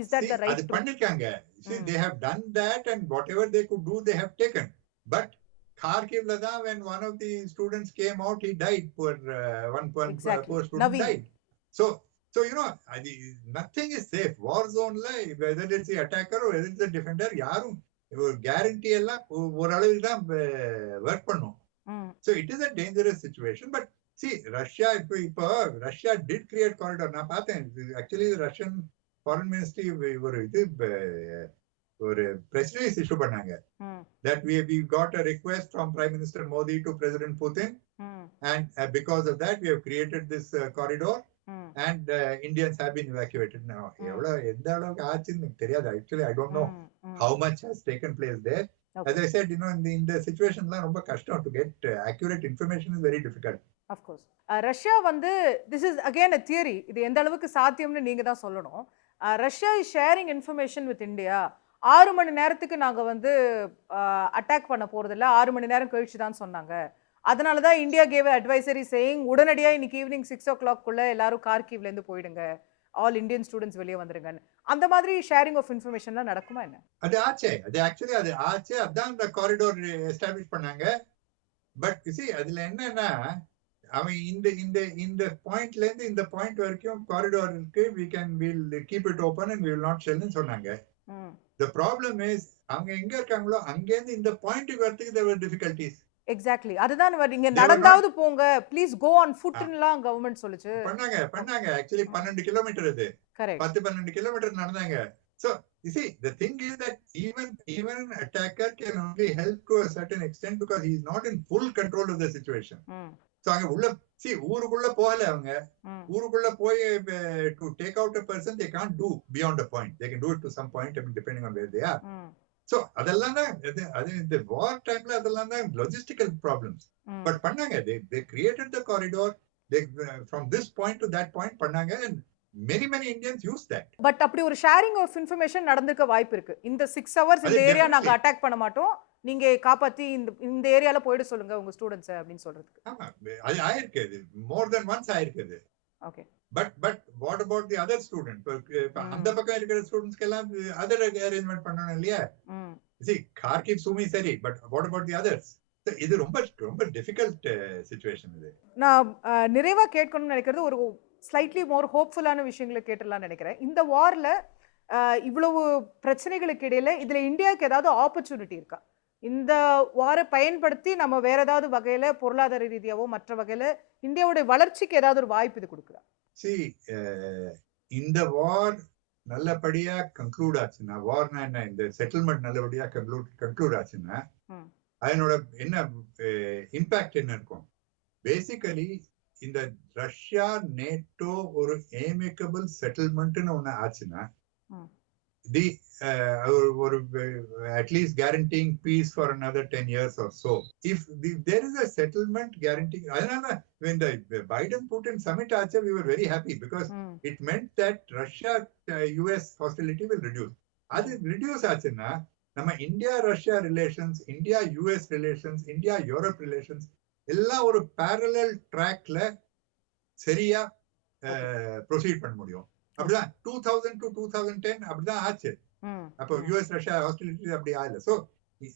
is that the right? அது பண்ணிருக்காங்க. see they have done that and whatever they could do they have taken. but Kharkiv la da, when one of the students came out, he died. One poor student died. so you know nothing is safe. War zone la, whether it's the attacker or whether it's the defender, yarum guarantee ella ஒரு அளவுக்கு தான் work பண்ணும். so it is a dangerous situation. but see Russia, இப்போ Russia did create corridor. நான் பார்த்தேன் actually Russian foreign ministry ஒரு press release issue பண்ணாங்க, that we got a request from Prime Minister Modi to President Putin, and because of that we have created this corridor, and Indians have been evacuated now. எந்த அளவுக்கு ஆச்சுன்னு தெரியாது actually. I don't know how much has taken place there. as I said, in the situation la ரொம்ப கஷ்டம். to get accurate information is very difficult. of course. Russia வந்து, this is again a theory, இது எந்த அளவுக்கு சாத்தியம்னு நீங்க தான் சொல்லணும். Russia is sharing information with India. 6 மணி நேரத்துக்கு நாங்க வந்து அட்டாக் பண்ண போறதில்ல, 6 மணி நேரம் கழிச்சு தான் சொன்னாங்க. அதனால தான் இந்தியா கேவ் அட்வைசரி சேயிங், உடனடியா இன்னைக்கு ஈவினிங் 6 o'clock குள்ள எல்லாரும் கார்கிவ்ல இருந்து போயிடுங்க, ஆல் இந்தியன் ஸ்டூடெண்ட்ஸ் வெளியே வந்துருங்க. அந்த மாதிரி ஷேரிங் ஆஃப் இன்ஃபர்மேஷன்லாம் நடக்குமா என்ன? அது ஆக்சுவலி அதான் இந்த காரிடோர் எஸ்டாப்லிஷ் பண்ணாங்க. பட் see அதுல என்னன்னா, அவன் இந்த பாயிண்ட்ல இருந்து இந்த பாயிண்ட் வரைக்கும் காரிடோர் இருக்கு, we'll keep it open and we will not shell ன்னு சொன்னாங்க. the problem is அவங்க எங்க இருக்காங்களோ அங்க இருந்து இந்த பாயிண்ட்க்கு வரதுக்கு there were difficulties. எக்ஸாக்ட்லி, அதுதான் நீங்க நடந்தாவது போங்க, ப்ளீஸ் கோ ஆன் ஃபுட்ன்னுலாம் கவர்மெண்ட் சொல்லுச்சு. பண்ணாங்க ஆக்சுவலி 12 கிலோமீட்டர் இது, 10-12 kilometre நடந்தாங்க. so you see the thing is that even an attacker can only help to a certain extent because he is not in full control of the situation. so அங்க உள்ள ஊருக்குள்ள போகல. அவங்க ஊருக்குள்ள போய் to take out a person they can't do beyond a point. they can do it to some point, depending on where they are. so அதெல்லாம் தான் அது இந்த வார் டைம்ல அதெல்லாம் தான் logistical problems. but பண்ணாங்க, they created the corridor, they from this point to that point பண்ணாங்க, and many Indians use that. But அப்படி ஒரு ஷேரிங் ஆஃப் இன்ஃபர்மேஷன் நடந்துக்க வாய்ப்பு இருக்கு. இந்த 6 hours இந்த ஏரியா நாங்க அட்டாக் பண்ண மாட்டோம், நீங்க காப்பாத்தி இந்த ஏரியால போயிட சொல்லுங்க உங்க ஸ்டூடண்ட்ஸ் அப்படின்னு சொல்றதுக்கு. ஆமா, அது ஆயிருக்கு, more than once ஆயிருக்கு. Okay, but what about the other student? அந்த பக்கம் இருக்கிற ஸ்டூடண்ட்ஸ்க்கு எல்லாம் other arrangement பண்ணனும் இல்லையா? see Kharkiv Sumi சரி, but what about the others? இது ரொம்ப ரொம்ப டிஃபிகல்ட் சிச்சுவேஷன் இது. நான் நிறைவா கேட்கணும்னு நினைக்கிறது ஒரு ஸ்லைட்லி மோர் ஹோப்ஃபுல்லான விஷயங்களை கேட்டலாம்னு நினைக்கிறேன். இந்த வார்ல இவ்வளவு பிரச்சனைகளுக்கு இடையில இதுல இந்தியாவுக்கு ஏதாவது ஆப்பர்ச்சுனிட்டி இருக்கா? இந்த வாரை பயன்படுத்தி நம்ம வேற ஏதாவது வகையில பொருளாதார ரீதியாவோ மற்ற வகையில இந்தியாவுடைய வளர்ச்சிக்கு ஏதாவது ஒரு வாய்ப்பு இது கொடுக்குறா? இந்த வார் நல்லபடியா கன்க்ளூட் ஆச்சுன்னா, வார்னா என்ன, இந்த செட்டில்மெண்ட் நல்லபடியா கன்க்ளூட் ஆச்சுன்னா அதனோட என்ன இம்பாக்ட் என்ன இருக்கும்? பேசிக்கலி இந்த ரஷ்யா நேட்டோ ஒரு ஏமிக்கபிள் செட்டில்மெண்ட்னு ஒண்ணு ஆச்சுன்னா the at least guaranteeing peace for another 10 years or so. If there is a settlement guaranteeing, when the Biden-Putin summit acha, we were very happy because it meant that Russia-US hostility will reduce. Adu reduce achina, nama India-Russia relations, India-US relations, India-Europe relations, ella oru parallel track la seriya proceed பண்ண முடியும். அப்படிதான் 2000 to 2010 அப்படிதான் ஆச்சு. அப்போ US Russia hostility அப்படி ஆகல. So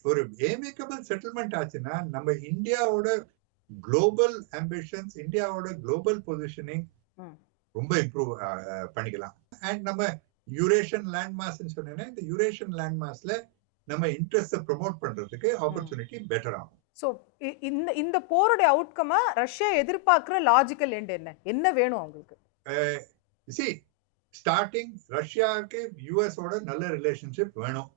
ஒரு ஏமிக்கபிள் settlement ஆச்சுன்னா நம்ம இந்தியாவோட குளோபல் ஆம்பிஷன்ஸ், இந்தியாவோட குளோபல் பொசிஷனிங் ரொம்ப இம்ப்ரூவ் பண்ணிக்கலாம். அண்ட் நம்ம யூரேஷியன் லேண்ட் மாஸ் சொன்னேன்னா இந்த யூரேஷியன் லேண்ட் மாஸ்ல நம்ம இன்ட்ரெஸ்ட் ப்ரொமோட் பண்றதுக்கு ஆப்பர்ச்சுனிட்டி பெட்டர் ஆகும். ஸோ இந்த போருடைய அவுட்கமா ரஷ்யா எதிர்பார்க்கிற லாஜிக்கல் எண்ட் என்ன வேணும் அவங்களுக்கு? ஸ்டார்டிங் ரஷ்யாவுக்கு யூஎஸோட நல்ல ரிலேஷன்ஷிப் வேணும்.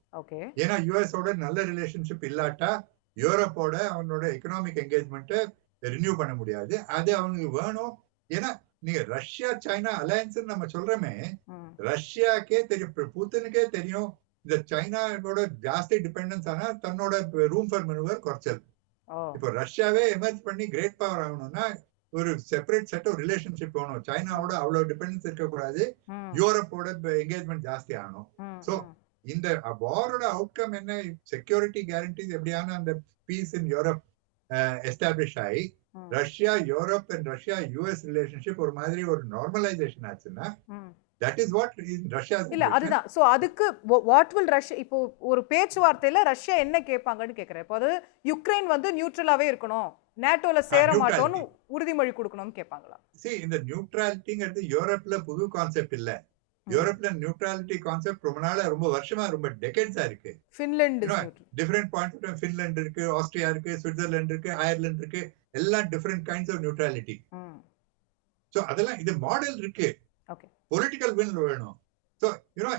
ஏன்னா யூஎஸோட நல்ல ரிலேஷன்ஷிப் இல்லாட்டா யூரோப்போட அவனோட எக்கனாமிக் என்கேஜ்மெண்ட்டை ரினியூ பண்ண முடியாது. அது அவனுக்கு வேணும். ஏன்னா நீங்க ரஷ்யா சைனா அலையன்ஸ் நம்ம சொல்றோமே, ரஷ்யாக்கே தெரியும், புத்தினுக்கே தெரியும் இந்த சைனாவோட ஜாஸ்தி டிபெண்டன்ஸ் ஆனா தன்னோட ரூம் ஃபார் மெனுவர் குறைச்சல். இப்போ ரஷ்யாவே எமர்ஜ் பண்ணி கிரேட் பவர் ஆகணும்னா ஒரு செப்பரேட் செட் ஆஃப் ரிலேஷன்ஷிப் வேணும். சைனாவோட அவ்வளவு டிபெண்டன்ஸ் இருக்கக்கூடாது, யூரோப்போட என்கேஜ்மெண்ட் ஜாஸ்தி ஆகணும். ஸோ இந்த வாரோட அவுட்கம் என்ன, செக்யூரிட்டி கேரண்டிஸ் எப்படியான அந்த பீஸ் இன் யூரோப் எஸ்டாப்ளிஷ் ஆகி Russia Europe and Russia US relationship ஒரு மாதிரி ஒரு நார்மலைசேஷன் ஆச்சுன்னா that is what Russia இல்ல அதுதான். சோ அதுக்கு what will Russia இப்போ ஒரு பேச்சுவார்த்தையில ரஷ்யா என்ன கேட்பாங்கன்னு கேக்குறேன். இப்போ அது யுக்ரைன் வந்து நியூட்ரலாவே இருக்கணும், நேட்டோல சேர மாட்டோம்னு உறுதிமொழி கொடுக்கணும்னு கேட்பாங்களா? see இந்த நியூட்ரலிட்டிங்கிறது யூரோப்ல புது கான்செப்ட் இல்ல. யூரோப்ல நியூட்ரலிட்டி கான்செப்ட் ரொம்ப நாளா, ரொம்ப வருஷமா, ரொம்ப டெக்கேட்ஸா இருக்கு. Finland different points of Finland இருக்கு, ஆஸ்திரியா இருக்கு, சுவிட்சர்லாந்து இருக்கு, அயர்லாந்து இருக்கு, எல்லாம் different kinds of neutrality. So அதெல்லாம் இது மாடல் இருக்கு. பொலிட்டிக்கல் வில் வேணும். So you know,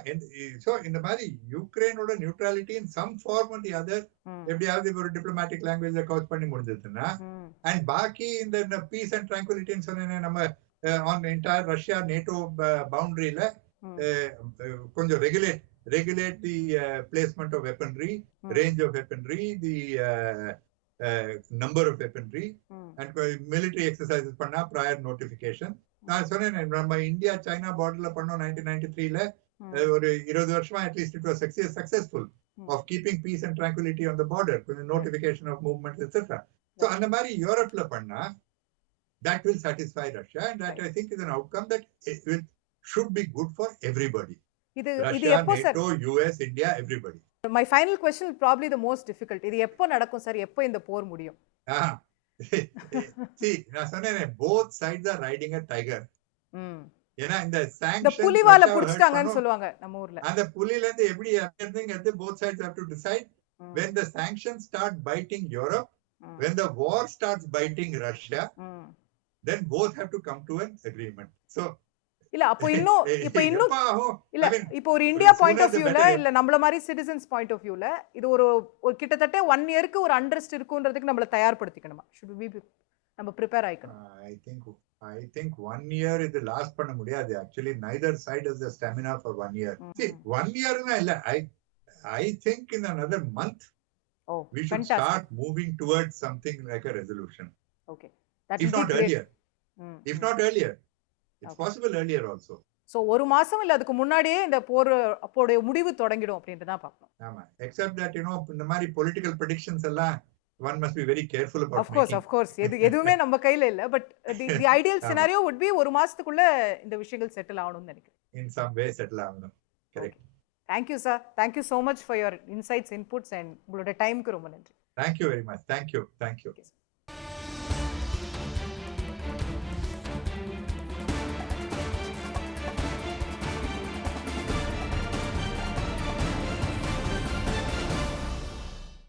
so இந்த மாதிரி யுக்ரைனோட neutrality in some form or the other எப்படியாவது ஒரு டிப்ளமேட்டிக் லாங்குவேஜ்ல கவுச் பண்ணி முடிஞ்சதுன்னா, அண்ட் பாக்கி இந்த பீஸ் அண்ட் ட்ராங்குலிட்டின்னு சொன்னேன் நம்ம ஆன் என்டையர் ரஷ்யா நேட்டோ பவுண்டரியில கொஞ்சம் regulate the placement of weaponry, range of weaponry, the number of weaponry and military exercises பண்ணா ப்ரையர் நோட்டிபிகேஷன். நான் சொன்னேன் நம்ம இந்தியா சைனா பார்டர்ல பண்ணோம் 1993ல, ஒரு 20 வருஷமா at least it was successful of keeping peace and tranquility on the border, கொஞ்சம் notification of movement etcetera. So அந்த மாதிரி யூரோப்ல பண்ணா that will satisfy Russia, and that I think is an outcome that should be good for everybody. இது எப்போ sir? NATO, US, India, everybody. My final question is probably the most difficult. இது எப்போ நடக்கும் sir? எப்போ இந்த போர் முடியும்? See, நான் சொன்னேன் both sides are riding a tiger. ஏன்னா இந்த sanctions புலிவால புடிச்சிட்டாங்கன்னு சொல்லுவாங்க நம்ம ஊர்ல. அந்த புலில இருந்து எப்படி everything both sides have to decide. When the sanctions start biting Europe, when the war starts biting Russia, then both have to come to an agreement. So இல்ல அப்போ இன்னும் இல்ல இப்போ ஒரு இந்தியா பாயிண்ட் ஆஃப் வியூல, இல்ல நம்மள மாதிரி சிட்டிசன்ஸ் பாயிண்ட் ஆஃப் வியூல இது ஒரு கிட்டத்தட்ட 1 இயருக்கு ஒரு அண்டர்ஸ்ட் இருக்குன்றதுக்கு நம்மள தயார்படுத்திக்கணுமா? should we be நம்ம ப்ரிப்பேர் ஆயிக்கணும்? I think 1 year இது லாஸ்ட் பண்ண முடியாது. actually neither side has the stamina for 1 year. See 1 year னா இல்ல, I think in another month we should start moving towards something like a resolution. Okay, that if not earlier. If not earlier, it's possible earlier also. So ஒரு மாசம் இல்ல அதுக்கு முன்னாடியே இந்த போர் அப்போட முடிவு தொடங்கிடும் அப்படினு தான் பார்க்கணும். ஆமா, except that you know இந்த மாதிரி political predictions எல்லாம் one must be very careful about. Of course எதுவுமே நம்ம கையில இல்ல, but the ideal scenario would be ஒரு மாசத்துக்குள்ள இந்த விஷயங்கள் செட்டில் ஆகணும்னு நினைக்கிறேன். In some way settle ஆகணும். Correct. Thank you sir, thank you so much for your insights, inputs and உங்களோட டைம்க்கு ரொம்ப நன்றி. Thank you very much. Thank you.